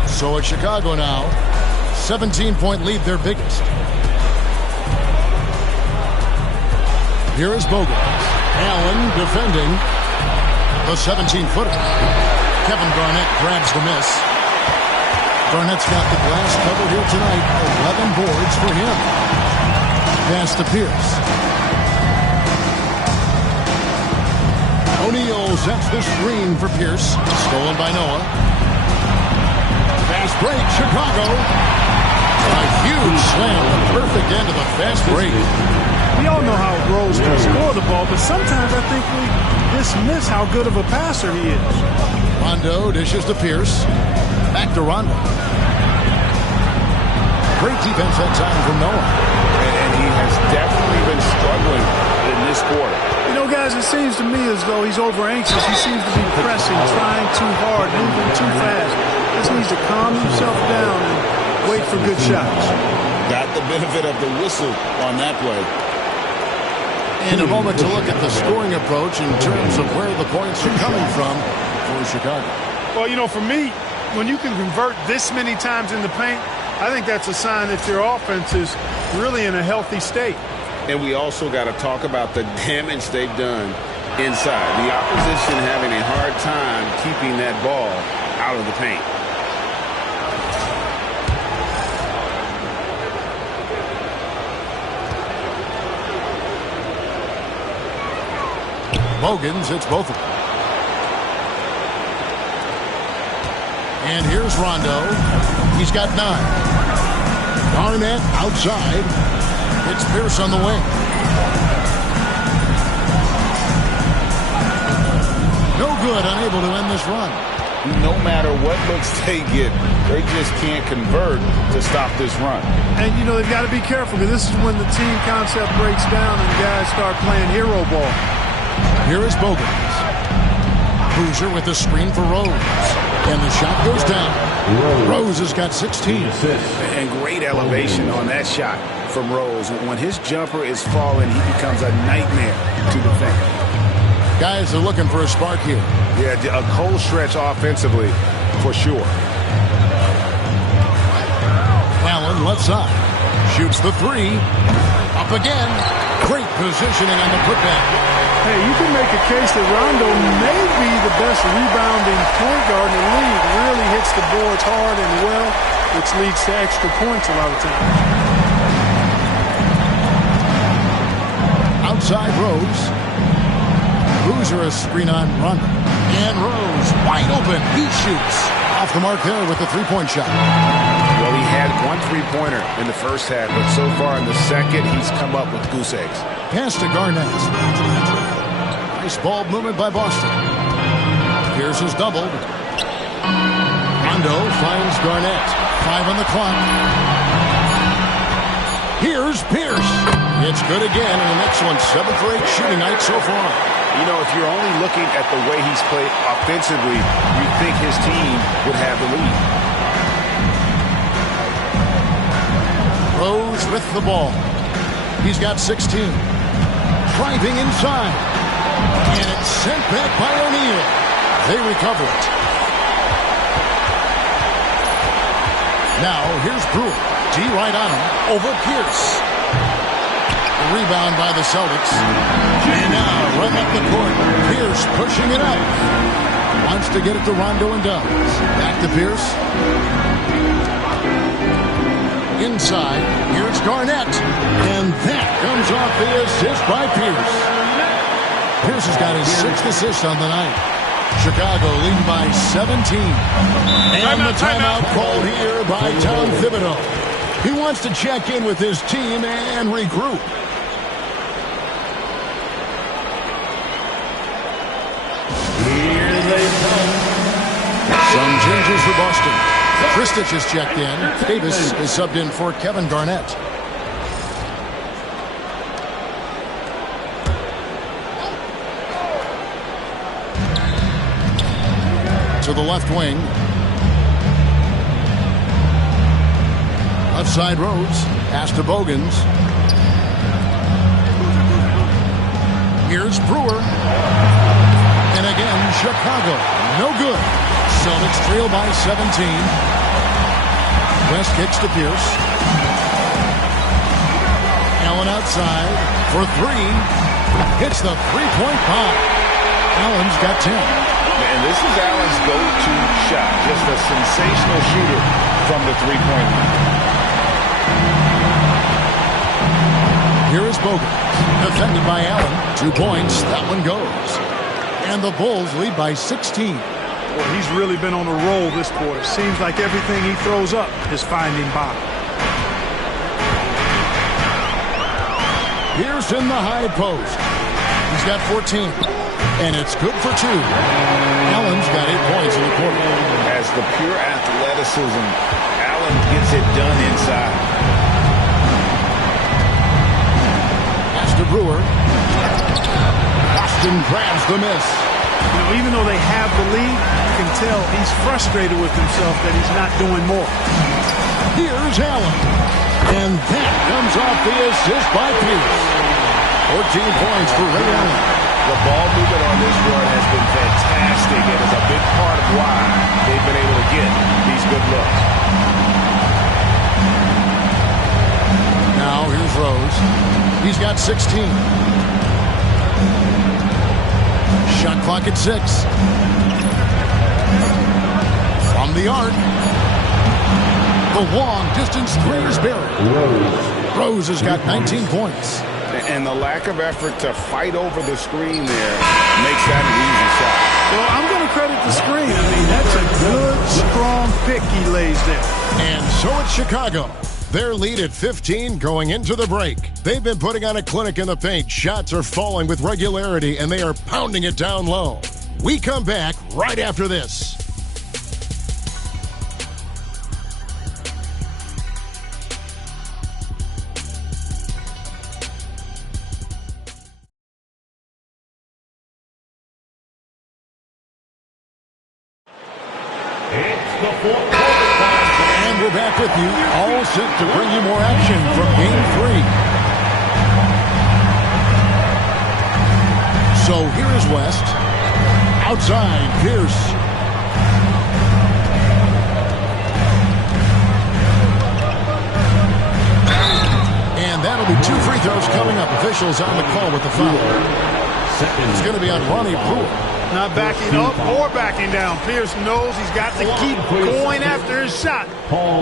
So it's Chicago now. 17-point lead, their biggest. Here is Bogans. Allen defending. The 17-footer. Kevin Garnett grabs the miss. Garnett's got the glass covered here tonight. 11 boards for him. Pass to Pierce. O'Neal sets the screen for Pierce. Stolen by Noah. Fast break, Chicago. A huge slam. The perfect end of the fast break. We all know how Rose can score the ball, but sometimes I think we dismiss how good of a passer he is. Rondo dishes to Pierce. Back to Rondo. Great defense that time from Noah. And he has definitely been struggling in this quarter. You know, guys, it seems to me as though he's over anxious. He seems to be pressing, trying too hard, moving too fast. Just needs to calm himself down and wait for good shots. Got the benefit of the whistle on that play. And a moment to look at the scoring approach in terms of where the points are coming from for Chicago. Well, you know, for me, when you can convert this many times in the paint, I think that's a sign that your offense is really in a healthy state. And we also got to talk about the damage they've done inside. The opposition having a hard time keeping that ball out of the paint. Bogans hits both of them. And here's Rondo. He's got 9. Garnett outside. It's Pierce on the wing. No good, unable to end this run. No matter what looks they get, they just can't convert to stop this run. And, you know, they've got to be careful because this is when the team concept breaks down and guys start playing hero ball. Here is Bogans. Hoosier with the screen for Rose. And the shot goes down. Rose has got 16. And great elevation on that shot from Rose. When his jumper is falling, he becomes a nightmare to defend. Guys are looking for a spark here. Yeah, a cold stretch offensively, for sure. Allen left side. Shoots the 3. Up again. Great positioning on the putback. Hey, you can make a case that Rondo may be the best rebounding point guard in the league. Really hits the boards hard and well, which leads to extra points a lot of times. Outside Rose. Hoosier a screen on Rondo. And Rose wide open. He shoots. Off the mark there with the 3-point shot. Well, he had had 1 3-pointer in the first half, but so far in the second, he's come up with goose eggs. Pass to Garnett. Nice ball movement by Boston. Pierce is doubled. Rondo finds Garnett. 5 on the clock. Here's Pierce. It's good again, and an excellent 7 for 8 shooting night so far. You know, if you're only looking at the way he's played offensively, you'd think his team would have the lead. Rose with the ball. He's got 16. Driving inside. And it's sent back by O'Neal. They recover it. Now, here's Brewer. D right on him. Over Pierce. The rebound by the Celtics. And now, run up the court. Pierce pushing it up. Wants to get it to Rondo and does. Back to Pierce. Inside, here's Garnett. And that comes off the assist by Pierce. Pierce has got his 6th assist on the night. Chicago leading by 17. And the timeout called here by Tom Thibodeau. He wants to check in with his team and regroup. Here they come. Some changes for Boston. Kristich is checked in. Davis is subbed in for Kevin Garnett. To the left wing. Left side Rose. Pass to Bogans. Here's Brewer. And again, Chicago. No good. Celtics trail by 17. West kicks to Pierce. Allen outside for 3. Hits the three-point bomb. Allen's got 10. And this is Allen's go-to shot. Just a sensational shooter from the three-point line. Here is Bogan. Defended by Allen. 2 points. That one goes. And the Bulls lead by 16. Well, he's really been on a roll this quarter. Seems like everything he throws up is finding bottom. Pierce in the high post. He's got 14. And it's good for 2. Allen's got 8 points in the quarter. As the pure athleticism, Allen gets it done inside. Pass to Brewer. Boston grabs the miss. You know, even though they have the lead, you can tell he's frustrated with himself that he's not doing more. Here's Allen. And that comes off the assist by Pierce. 14 points for Ray Allen. The ball movement on this run has been fantastic and is a big part of why they've been able to get these good looks. Now here's Rose. He's got 16. Shot clock at 6. From the arc. The long distance three is buried. Rose has got 19 points. And the lack of effort to fight over the screen there makes that an easy shot. Well, I'm going to credit the screen. I mean, that's a good, strong pick he lays there. And so it's Chicago. Their lead at 15 going into the break. They've been putting on a clinic in the paint. Shots are falling with regularity, and they are pounding it down low. We come back right after this. It's the fourth quarter. And we're back with you, all set to bring you more action from Game 3. So here is West. Outside, Pierce. And that'll be 2 free throws coming up. Officials on the call with the foul. It's going to be on Ronnie Brewer. Not backing up or backing down. Pierce knows he's got to keep going after his shot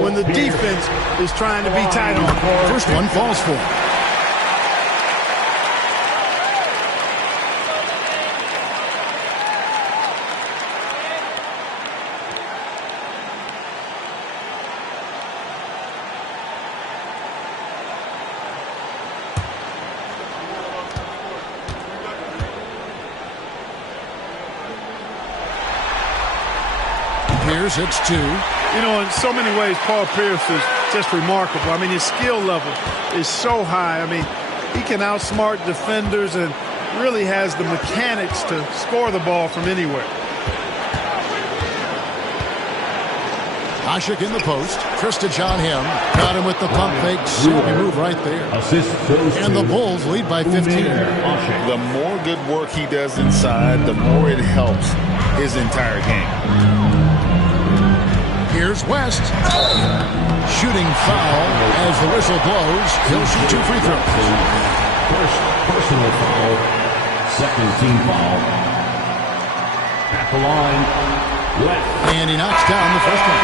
when the defense is trying to be tight on him. First one falls for him. Pierce hits 2. You know, in so many ways, Paul Pierce is just remarkable. I mean, his skill level is so high. I mean, he can outsmart defenders and really has the mechanics to score the ball from anywhere. Ashik in the post. Krista John him. Got him with the pump fake. Savvy move right there. And the Bulls lead by 15. The more good work he does inside, the more it helps his entire game. Here's West. Shooting foul as the whistle blows. He'll shoot 2 free throws. First personal foul. Second team foul. At the line. And he knocks down the first one.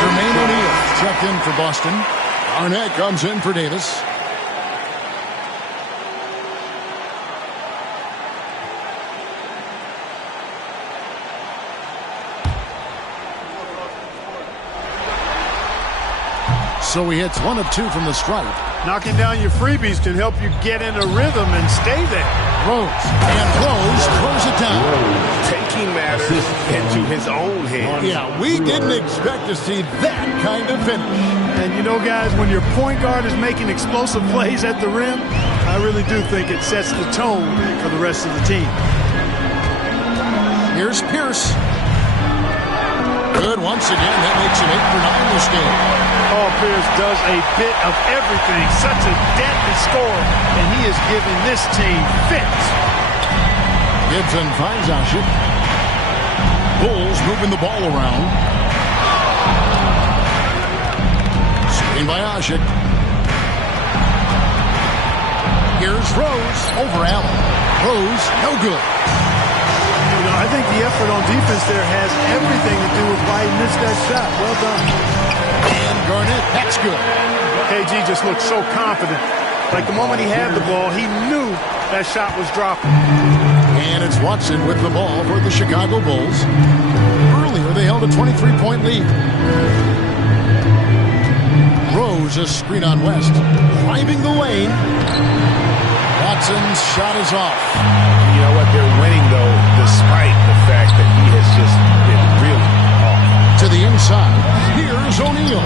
Jermaine O'Neal checked in for Boston. Arnett comes in for Davis. So he hits 1 of 2 from the stripe. Knocking down your freebies can help you get in a rhythm and stay there. Rose. And Rose throws it down. Taking matters into his own hands. Yeah, we didn't expect to see that kind of finish. And you know, guys, when your point guard is making explosive plays at the rim, I really do think it sets the tone for the rest of the team. Here's Pierce. Good once again. That makes it 8 for 9 this game. Paul Pierce does a bit of everything. Such a deadly scorer, and he is giving this team fits. Gibson finds Ashik. Bulls moving the ball around. Screen by Ashik. Here's Rose over Allen. Rose, no good. You know, I think the effort on defense there has everything to do with why he missed that shot. Well done. And Garnett, that's good. KG just looked so confident. Like the moment he had the ball, he knew that shot was dropping. And it's Watson with the ball for the Chicago Bulls. Earlier, they held a 23-point lead. Rose, a screen on West. Driving the lane. Watson's shot is off. You know what? They're winning, though, despite the fact that he has just been really off. To the inside. Here's O'Neal.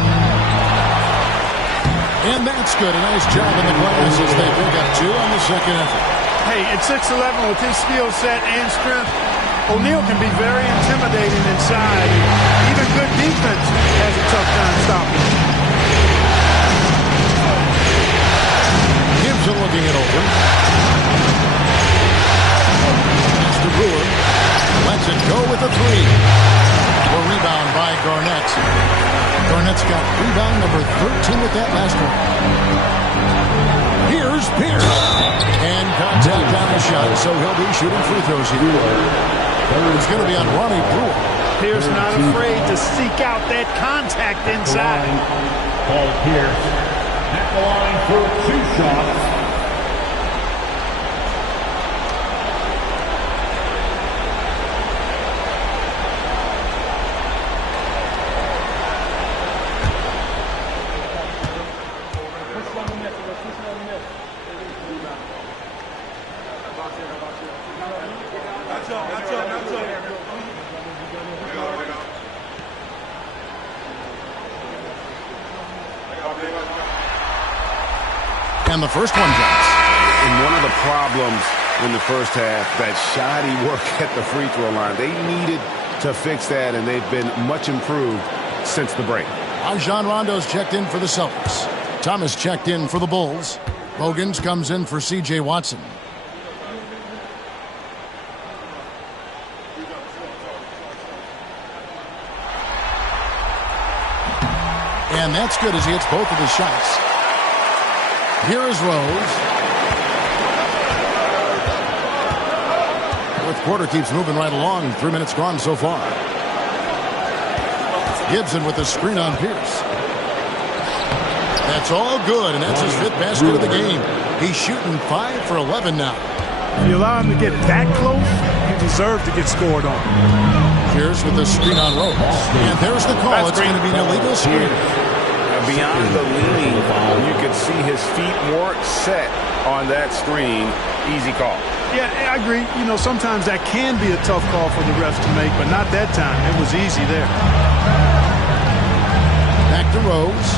And that's good. A nice job in the glass as they pick up 2 on the second effort. Hey, at 6'11", with his skill set and strength, O'Neal can be very intimidating inside. Even good defense has a tough time stopping him. Gibson looking it over. That's the Brewer. Lets it go with a 3. A rebound by Garnett. Garnett's got rebound number 13 with that last one. Here's Pierce. And contact on the shot, so he'll be shooting free throws here. It's going to be on Ronnie Brewer. Pierce not afraid to seek out that contact inside. Paul Pierce at the line for 2 shots. And the first one drops. And one of the problems in the first half, that shoddy work at the free throw line. They needed to fix that, and they've been much improved since the break. Rajon Rondo's checked in for the Celtics. Thomas checked in for the Bulls. Bogans comes in for C.J. Watson. And that's good as he hits both of his shots. Here is Rose. Fourth quarter keeps moving right along. 3 minutes gone so far. Gibson with the screen on Pierce. That's all good, and that's his 5th basket of the game. He's shooting 5 for 11 now. If you allow him to get that close, you deserve to get scored on. Pierce with the screen on Rose. And there's the call. It's going to be an illegal screen. Beyond the leaning, you could see his feet more set on that screen. Easy call. Yeah, I agree. You know, sometimes that can be a tough call for the refs to make, but not that time. It was easy there. to Rose.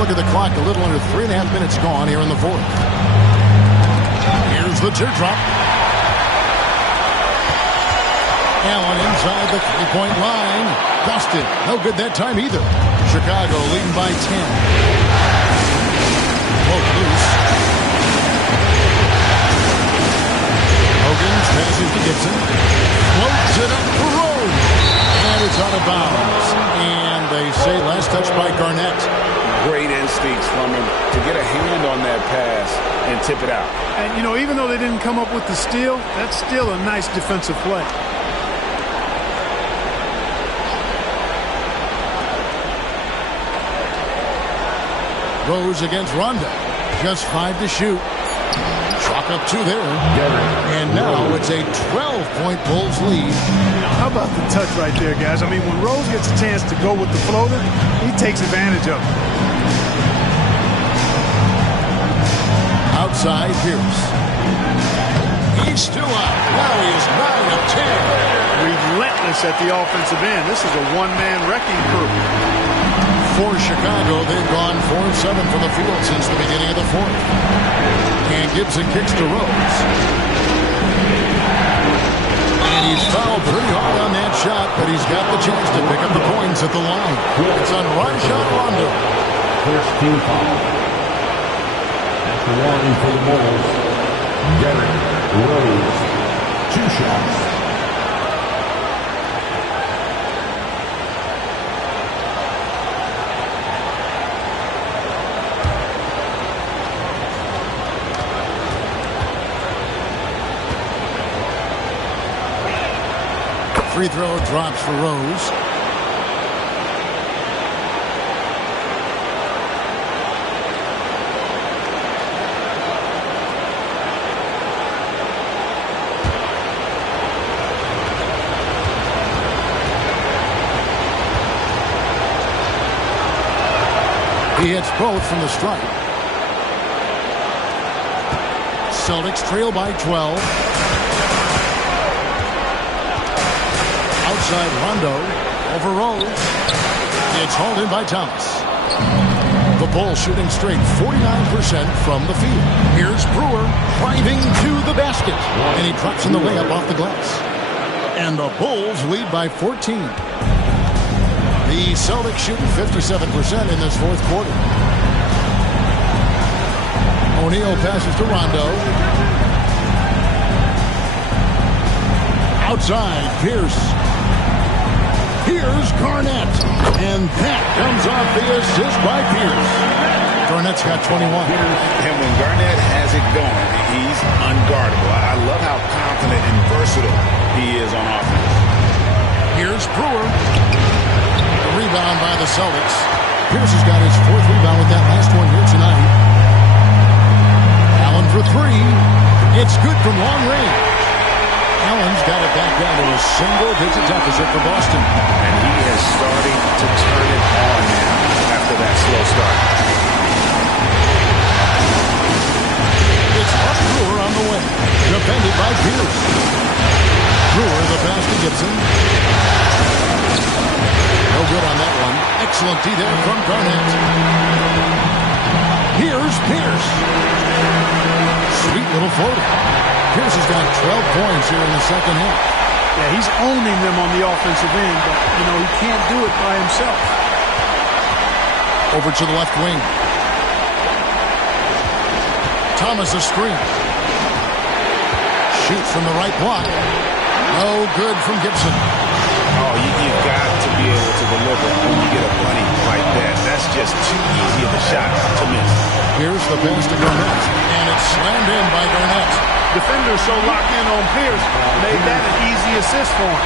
Look at the clock. A little under 3.5 minutes gone here in the fourth. Here's the teardrop. Allen inside the three-point line. Busted. No good that time either. Chicago leading by 10. Poke loose. Hogan passes to Gibson. Floats it up for Rose. And it's out of bounds. And they say last touch by Garnett. Great instincts from him to get a hand on that pass and tip it out. And, you know, even though they didn't come up with the steal, that's still a nice defensive play. Rose against Rondo. Just 5 to shoot. Chalk up 2 there. And now it's a 12-point Bulls lead. How about the touch right there, guys? I mean, when Rose gets a chance to go with the floater, he takes advantage of it. Outside, Pierce. He's still out. Now he is 9 of 10. Relentless at the offensive end. This is a one-man wrecking crew. For Chicago, they've gone 4 of 7 from the field since the beginning of the fourth. And Gibson kicks to Rose. And he's fouled pretty hard on that shot, but he's got the chance to pick up the points at the line. It's on Rajon Rondo. First team foul. At the line for the Bulls, Derrick Rose. 2 shots. Free throw drops for Rose. He hits both from the stripe. Celtics trail by 12. Outside Rondo over Rose. It's hauled in by Thomas. The Bulls shooting straight 49% from the field. Here's Brewer driving to the basket. And he drops in the layup off the glass. And the Bulls lead by 14. The Celtics shooting 57% in this fourth quarter. O'Neal passes to Rondo. Outside, Pierce. Here's Garnett. And that comes off the assist by Pierce. Garnett's got 21. And when Garnett has it going, he's unguardable. I love how confident and versatile he is on offense. Here's Brewer. The rebound by the Celtics. Pierce has got his 4th rebound with that last one here tonight. Allen for 3. It's good from long range. Allen's got it back down to a single-digit deficit for Boston. And he is starting to turn it on now after that slow start. It's up Brewer on the way. Defended by Pierce. Brewer the pass to Gibson. No good on that one. Excellent D there from Garnett. Here's Pierce. Sweet little floater. Pierce has got 12 points here in the second half. Yeah, he's owning them on the offensive end, but, you know, he can't do it by himself. Over to the left wing. Thomas a screen. Shoots from the right block. No good from Gibson. Oh, you've got to be able to deliver when you get a bunny like that. That's just too easy of a shot to miss. Here's the pass to Garnett, and it's slammed in by Garnett. Defenders so locked in on Pierce made that an easy assist for him.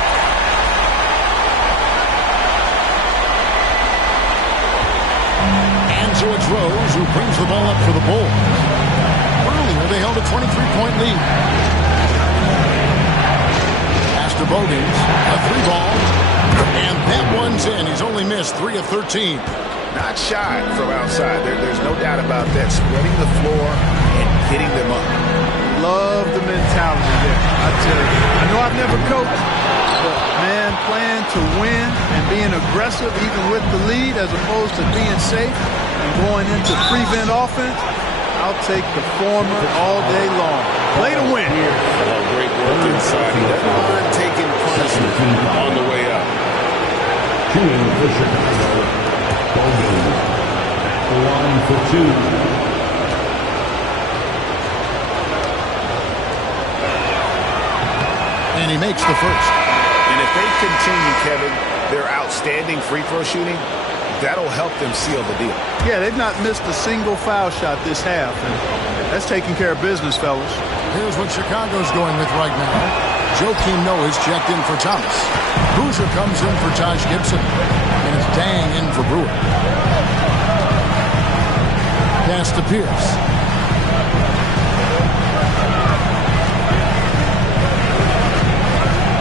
And so it's Rose who brings the ball up for the Bulls. Earlier they held a 23-point lead. Pass to Bogans, a 3-ball, and that one's in. He's only missed 3 of 13. Not shy from outside. There's no doubt about that. Spreading the floor and hitting them up. love the mentality there. I tell you, I know I've never coached, but man, playing to win and being aggressive even with the lead as opposed to being safe and going into prevent offense, I'll take the former all day long. Play to win. Great work inside. He doesn't mind taking punishment on the way up. Team for Chicago. Bogey at the line for 2. And he makes the first. And if they continue, Kevin, their outstanding free throw shooting, that'll help them seal the deal. Yeah, they've not missed a single foul shot this half, and that's taking care of business, fellas. Here's what Chicago's going with right now. Joakim Noah's checked in for Thomas. Boozer comes in for Taj Gibson. And it's Dang in for Brewer. Pass to Pierce.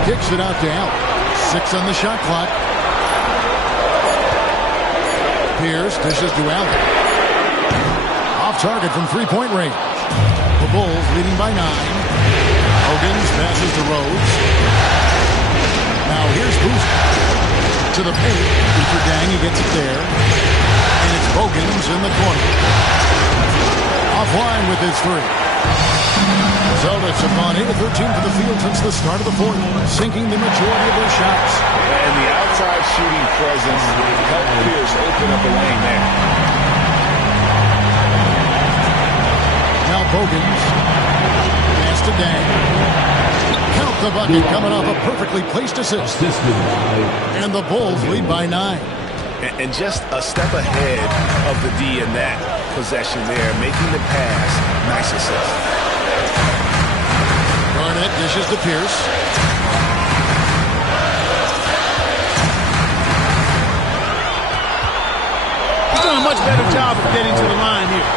Kicks it out to Allen. 6 on the shot clock. Pierce dishes to Allen. Off target from three-point range. The Bulls leading by 9. Hogan's passes to Rhodes. Now here's Boozer. To the paint. For Dang, he gets it there. And it's Bogans in the corner. Offline with his 3. Celtics have gone 8 of 13 for the field since the start of the fourth, sinking the majority of their shots. And the outside shooting presence helped Pierce open up the lane there. Now Bogans. Pass to Dang. Count the bucket coming off a perfectly placed assist. And the Bulls lead by 9. And just a step ahead of the D in that possession there, making the pass. Nice assist. Garnett dishes to Pierce. He's doing a much better job of getting to the line here.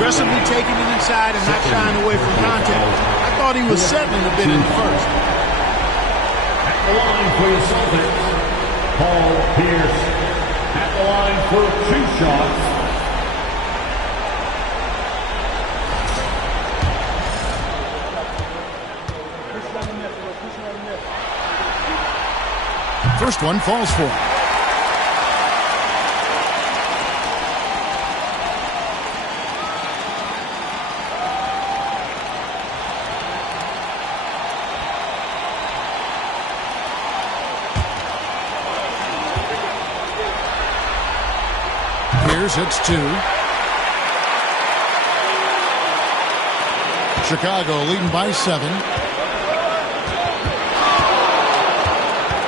Aggressively taking it inside and not shying away from contact. I thought he was settling a bit in the first. At the line for the Celtics, Paul Pierce. At the line for 2 shots. First one falls for him. Pierce hits 2. Chicago leading by 7.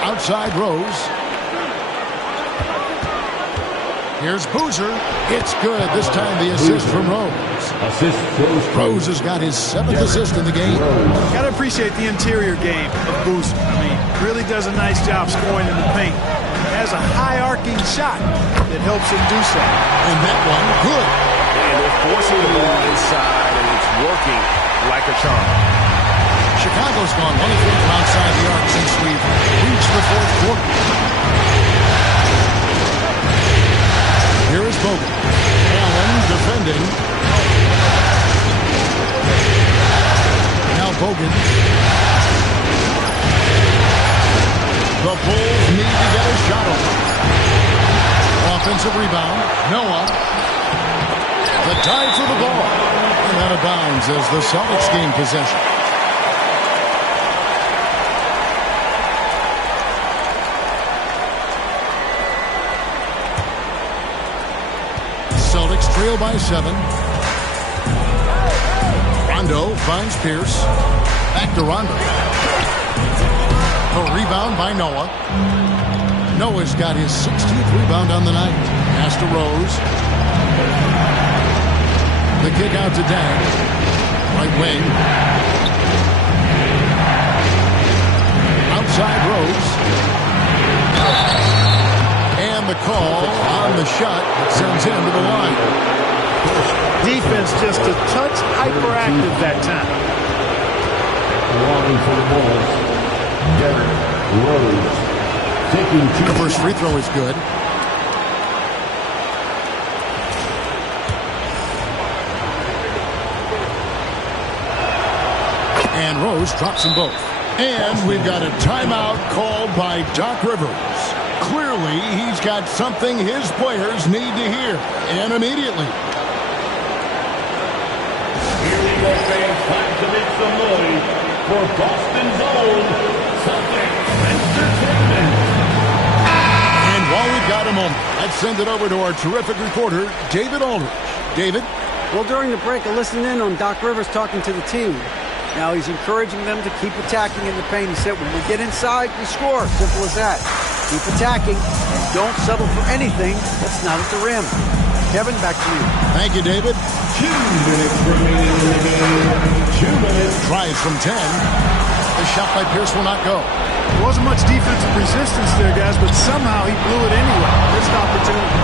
Outside Rose. Here's Boozer. It's good. This time the assist from Rose. Rose has got his 7th assist in the game. Got to appreciate the interior game of Boozer. I mean, really does a nice job scoring in the paint. Has a high-arcing shot that helps him do so. And that one, good. And they're forcing the ball inside, and it's working like a charm. Chicago's gone 1 of 3 from outside the arc since we've reached the fourth quarter. Here is Bogan. Allen defending. Now Bogan. The Bulls need to get a shot on. Offensive rebound. Noah. The dive for the ball. And out of bounds as the Celtics gain possession. Celtics trail by 7. Rondo finds Pierce. Back to Rondo. A rebound by Noah. Noah's got his 16th rebound on the night. Pass to Rose. The kick out to Dang. Right wing. Outside Rose. And the call on the shot that sends him to the line. Defense just a touch hyperactive that time. Line for the Bulls, Derrick Rose. Taking 2. The first free throw is good. And Rose drops them both. And we've got a timeout called by Doc Rivers. Clearly, he's got something his players need to hear, and immediately. Here we go, fans. Time to make some noise for Boston's own Celtics Entertainment. And while we've got a moment, let's send it over to our terrific reporter, David Aldridge. David? Well, during the break, I listened in on Doc Rivers talking to the team. Now he's encouraging them to keep attacking in the paint. He said, when we get inside, we score. Simple as that. Keep attacking and don't settle for anything that's not at the rim. Kevin, back to you. Thank you, David. 2 minutes remaining in the game. 2 minutes. Tries from 10. The shot by Pierce will not go. There wasn't much defensive resistance there, guys, but somehow he blew it anyway. Missed opportunity.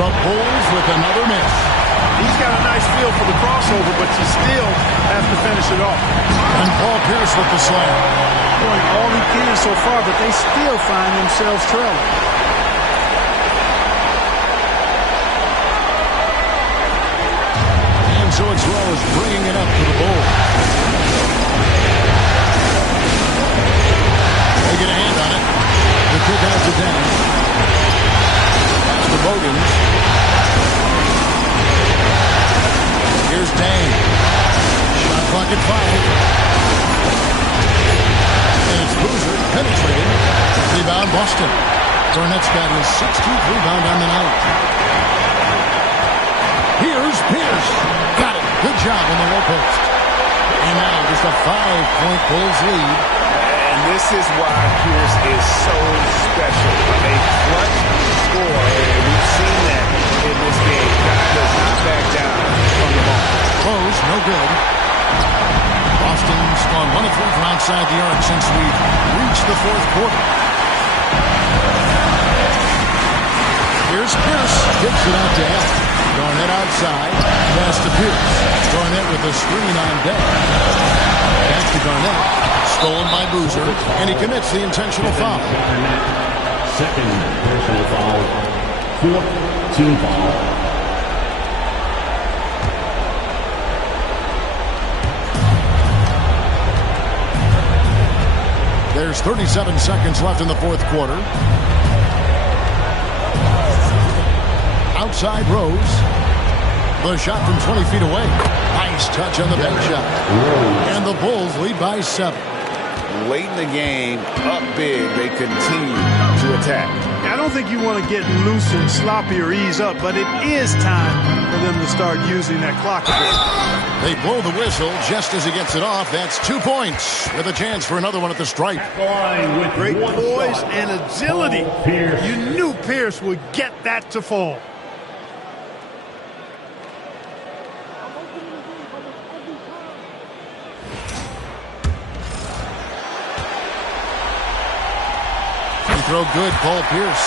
The Bulls with another miss. He's got a nice feel for the crossover, but you still have to finish it off. And Paul Pierce with the slam. Doing all he can so far, but they still find themselves trailing. And so it's Rose bringing it up to the Bulls. They get a hand on it. The kick out to Dennis. That's to Bogans. Here's Dane. Shot clock at 5. And it's Boozer penetrating. Rebound Boston. Garnett's got his 16th rebound on the night. Here's Pierce. Got it. Good job on the low post. And now just a 5-point Bulls lead. And this is why Pierce is so special. A clutch scorer, and we've seen that in this game. Guy does not back down from the ball. Close, no good. Boston's gone 1 of 3 from outside the arc since we reached the fourth quarter. Here's Pierce. Kicks it out to Allen. Garnett outside. Pass to Pierce. Garnett with a screen on deck. Back to Garnett. Stolen by Boozer. And he commits the intentional foul. Second personal foul. 4th team foul. There's 37 seconds left in the fourth quarter. Outside Rose. The shot from 20 feet away. Nice touch on the bank shot. And the Bulls lead by 7. Late in the game, up big, they continue to attack. I don't think you want to get loose and sloppy or ease up, but it is time for them to start using that clock a bit. They blow the whistle just as he gets it off. That's 2 points with a chance for another one at the stripe. Great poise and agility. You knew Pierce would get that to fall. Throw good, Paul Pierce.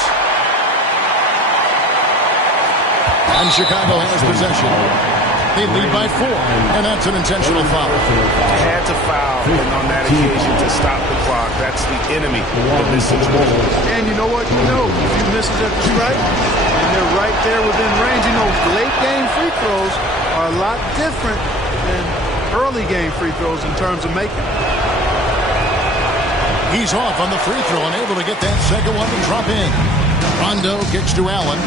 And Chicago has possession. They lead by 4, and that's an intentional foul. Had to foul on that occasion to stop the clock. That's the enemy of this situation. And you know what? You know, if he misses at the stripe, and they're right there within range, you know, late game free throws are a lot different than early game free throws in terms of making. He's off on the free throw and able to get that second one to drop in. Rondo kicks to Allen.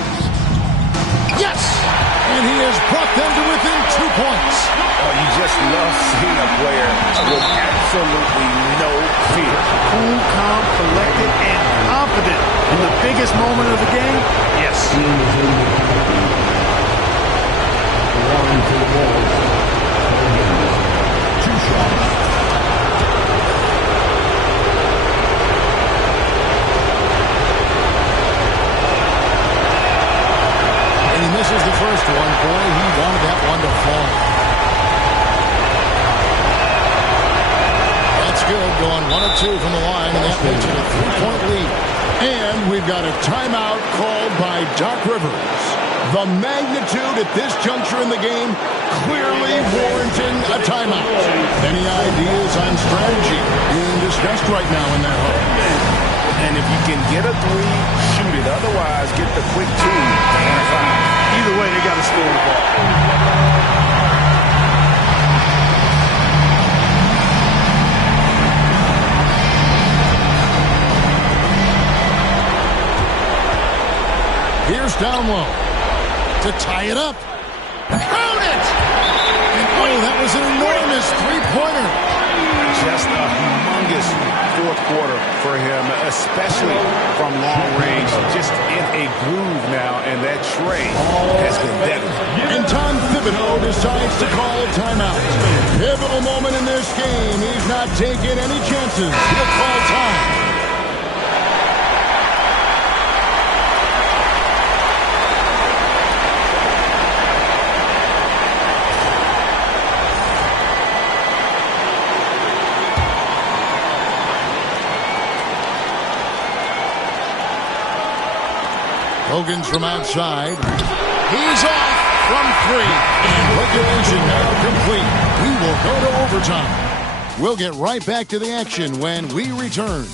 Yes! And he has brought them to within 2 points. Oh, you just love seeing a player with absolutely no fear. Cool, calm, collected, and confident in the biggest moment of the game. Yes. Warning to the Bulls. 2 shots. Misses the first one. Boy, he wanted that one to fall. That's good. Going 1 of 2 from the line, and that makes it a 3-point lead. And we've got a timeout called by Doc Rivers. The magnitude at this juncture in the game clearly warranting a timeout. Any ideas on strategy being discussed right now in that hole? And if you can get a 3, shoot it. Otherwise, get the quick 2 and a foul. Either way, they got to score the ball. to tie it up. Count it! And oh, that was an enormous three-pointer. Just a humongous fourth quarter for him, especially from long range. Just in a groove now, and that trade has been deadly. And Tom Thibodeau decides to call a timeout. Pivotal moment in this game. He's not taking any chances. He'll call time. Hogan's from outside. He's off from three. And regulation now complete. We will go to overtime. We'll get right back to the action when we return.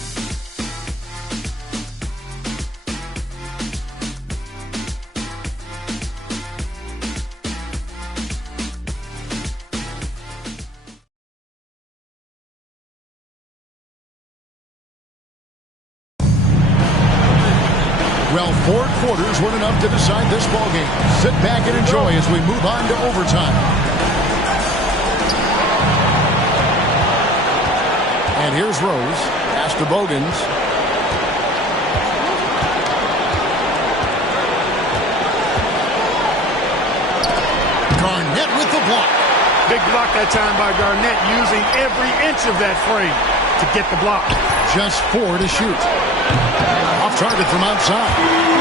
Well, 4 quarters weren't enough to decide this ballgame. Sit back and enjoy as we move on to overtime. And here's Rose. Pass to Bogans. Garnett with the block. Big block that time by Garnett, using every inch of that frame to get the block. Just 4 to shoot. Off target from outside.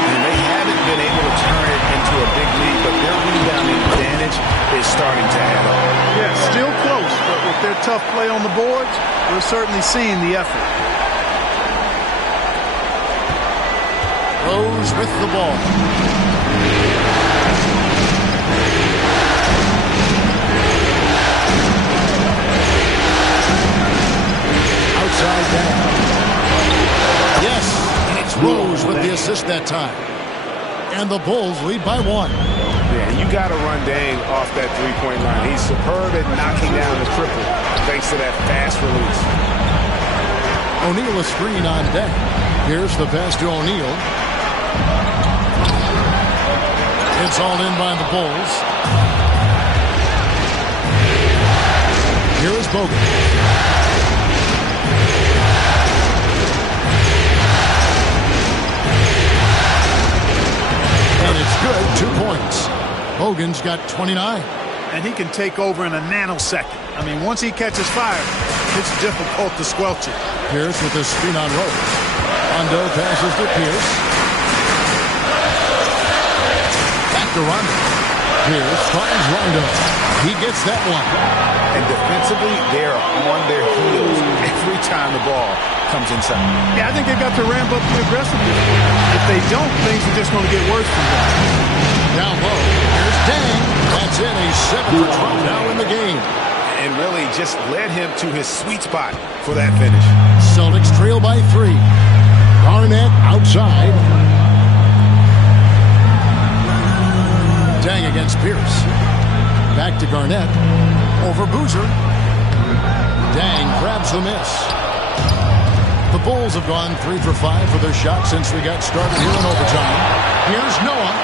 And they haven't been able to turn it into a big lead, but their rebounding advantage is starting to add up. Yeah, still close, but with their tough play on the boards, we're certainly seeing the effort. Rose with the ball. Outside down. Yes, and it's Rose with the assist that time. And the Bulls lead by 1. Yeah, you got to run Dang off that three-point line. He's superb at knocking down the triple thanks to that fast release. O'Neal a screen on deck. Here's the pass to O'Neal. It's all in by the Bulls. Here is Bogan. And it's good, 2 points. Hogan's got 29. And he can take over in a nanosecond. I mean, once he catches fire, it's difficult to squelch it. Pierce with the screen on Rose. Rondo passes to Pierce. Back to Rondo. Pierce finds Rondo. He gets that one. And defensively, they're on their heels every time the ball comes inside. Yeah, I think they've got to ramp up the aggressiveness. If they don't, things are just going to get worse from them. Down low. Here's Dang. That's it. A 7 for 12 now in the game. And really just led him to his sweet spot for that finish. Celtics trail by 3. Garnett outside. Dang against Pierce. Back to Garnett. Over Boozer. Dang grabs the miss. The Bulls have gone 3 for 5 for their shot since we got started here in overtime. Here's Noah.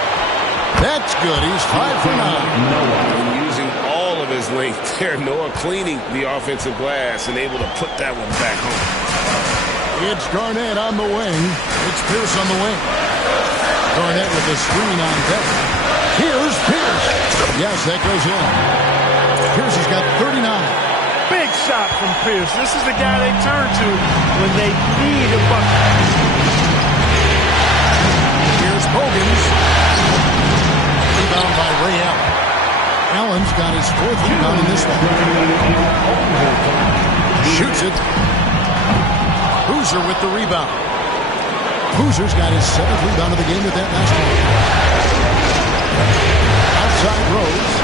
That's good. He's 5 for 9. And using all of his length there, Noah cleaning the offensive glass and able to put that one back home. It's Garnett on the wing. It's Pierce on the wing. Garnett with the screen on deck. Here's Pierce. Yes, that goes in. Pierce has got 39. Big shot from Pierce. This is the guy they turn to when they need a bucket. Here's Bogans. Rebound by Ray Allen. Allen's got his 4th rebound in this one. Shoots it. Boozer with the rebound. Boozer's got his 7th rebound of the game with that last one. Outside Rose.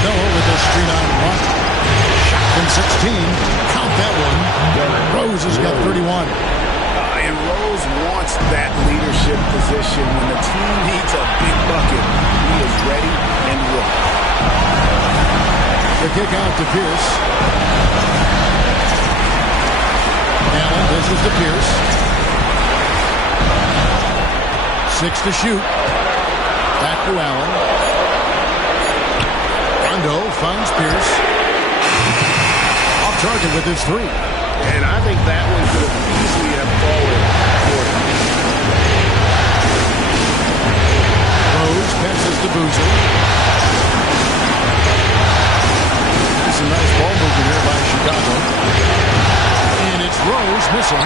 Noah with the screen on one. Shot from 16. Count that one. Rose has got 31. And Rose wants that leadership position. When the team needs a big bucket, he is ready and willing. The kick out to Pierce. Allen dishes to Pierce. 6 to shoot. Back to Allen. Rondo finds Pierce. Off target with his 3. And I think that one could have easily have fallen for him. Rose passes to Boozer. It's a nice ball movement here by Chicago. And it's Rose missing.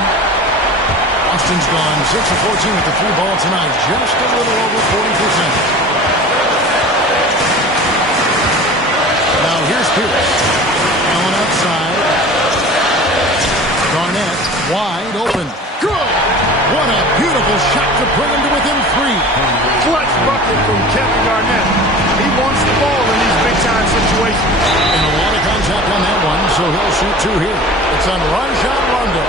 Boston's gone 6 of 14 with the 3 ball tonight. Just a little over 40%. Now here's Pierce. Allen outside. Garnett wide open. Good! What a beautiful shot to bring him to within 3. Clutch bucket from Kevin Garnett. He wants the ball in these big-time situations. And a lot of contact on that one, so he'll shoot 2 here. It's on Rajon Rondo.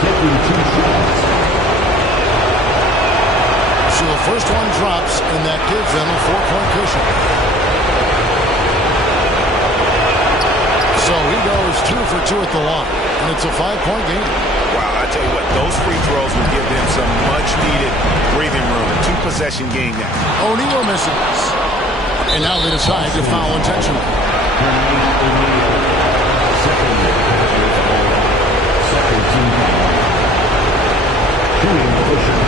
Taking 2 shots. So the first one drops, and that gives them a 4-point cushion. So he goes 2 for 2 at the line, and it's a 5-point game. Wow, I tell you what, those free throws will give them some much-needed breathing room. 2-possession game now. O'Neal misses. And now they decide to foul intentionally. Second team foul. Shooting cushion.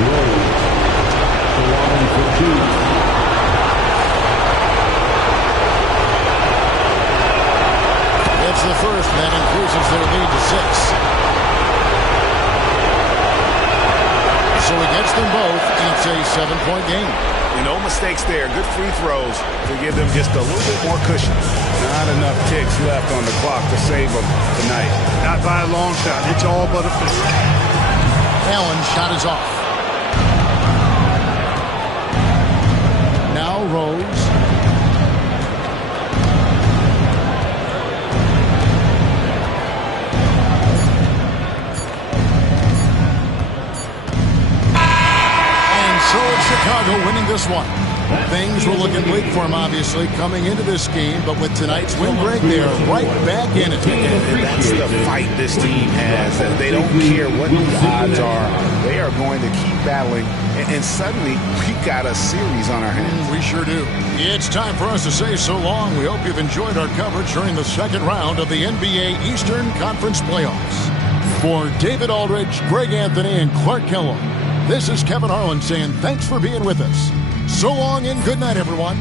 Rose. The line for 2. That's the first, and that increases their lead to 6. So he gets them both, and it's a 7-point game. No mistakes there. Good free throws to give them just a little bit more cushion. Not enough ticks left on the clock to save them tonight. Not by a long shot. It's all but a finish. Allen's shot is off. Now Rose. Chicago winning this one. Things were looking bleak for him, obviously, coming into this game, but with tonight's win, Greg, they are right back in it. And that's the fight this team has. That they don't care what the odds are. They are going to keep battling, and suddenly we got a series on our hands. We sure do. It's time for us to say so long. We hope you've enjoyed our coverage during the second round of the NBA Eastern Conference Playoffs. For David Aldridge, Greg Anthony, and Clark Kellogg, this is Kevin Harlan saying thanks for being with us. So long and good night, everyone.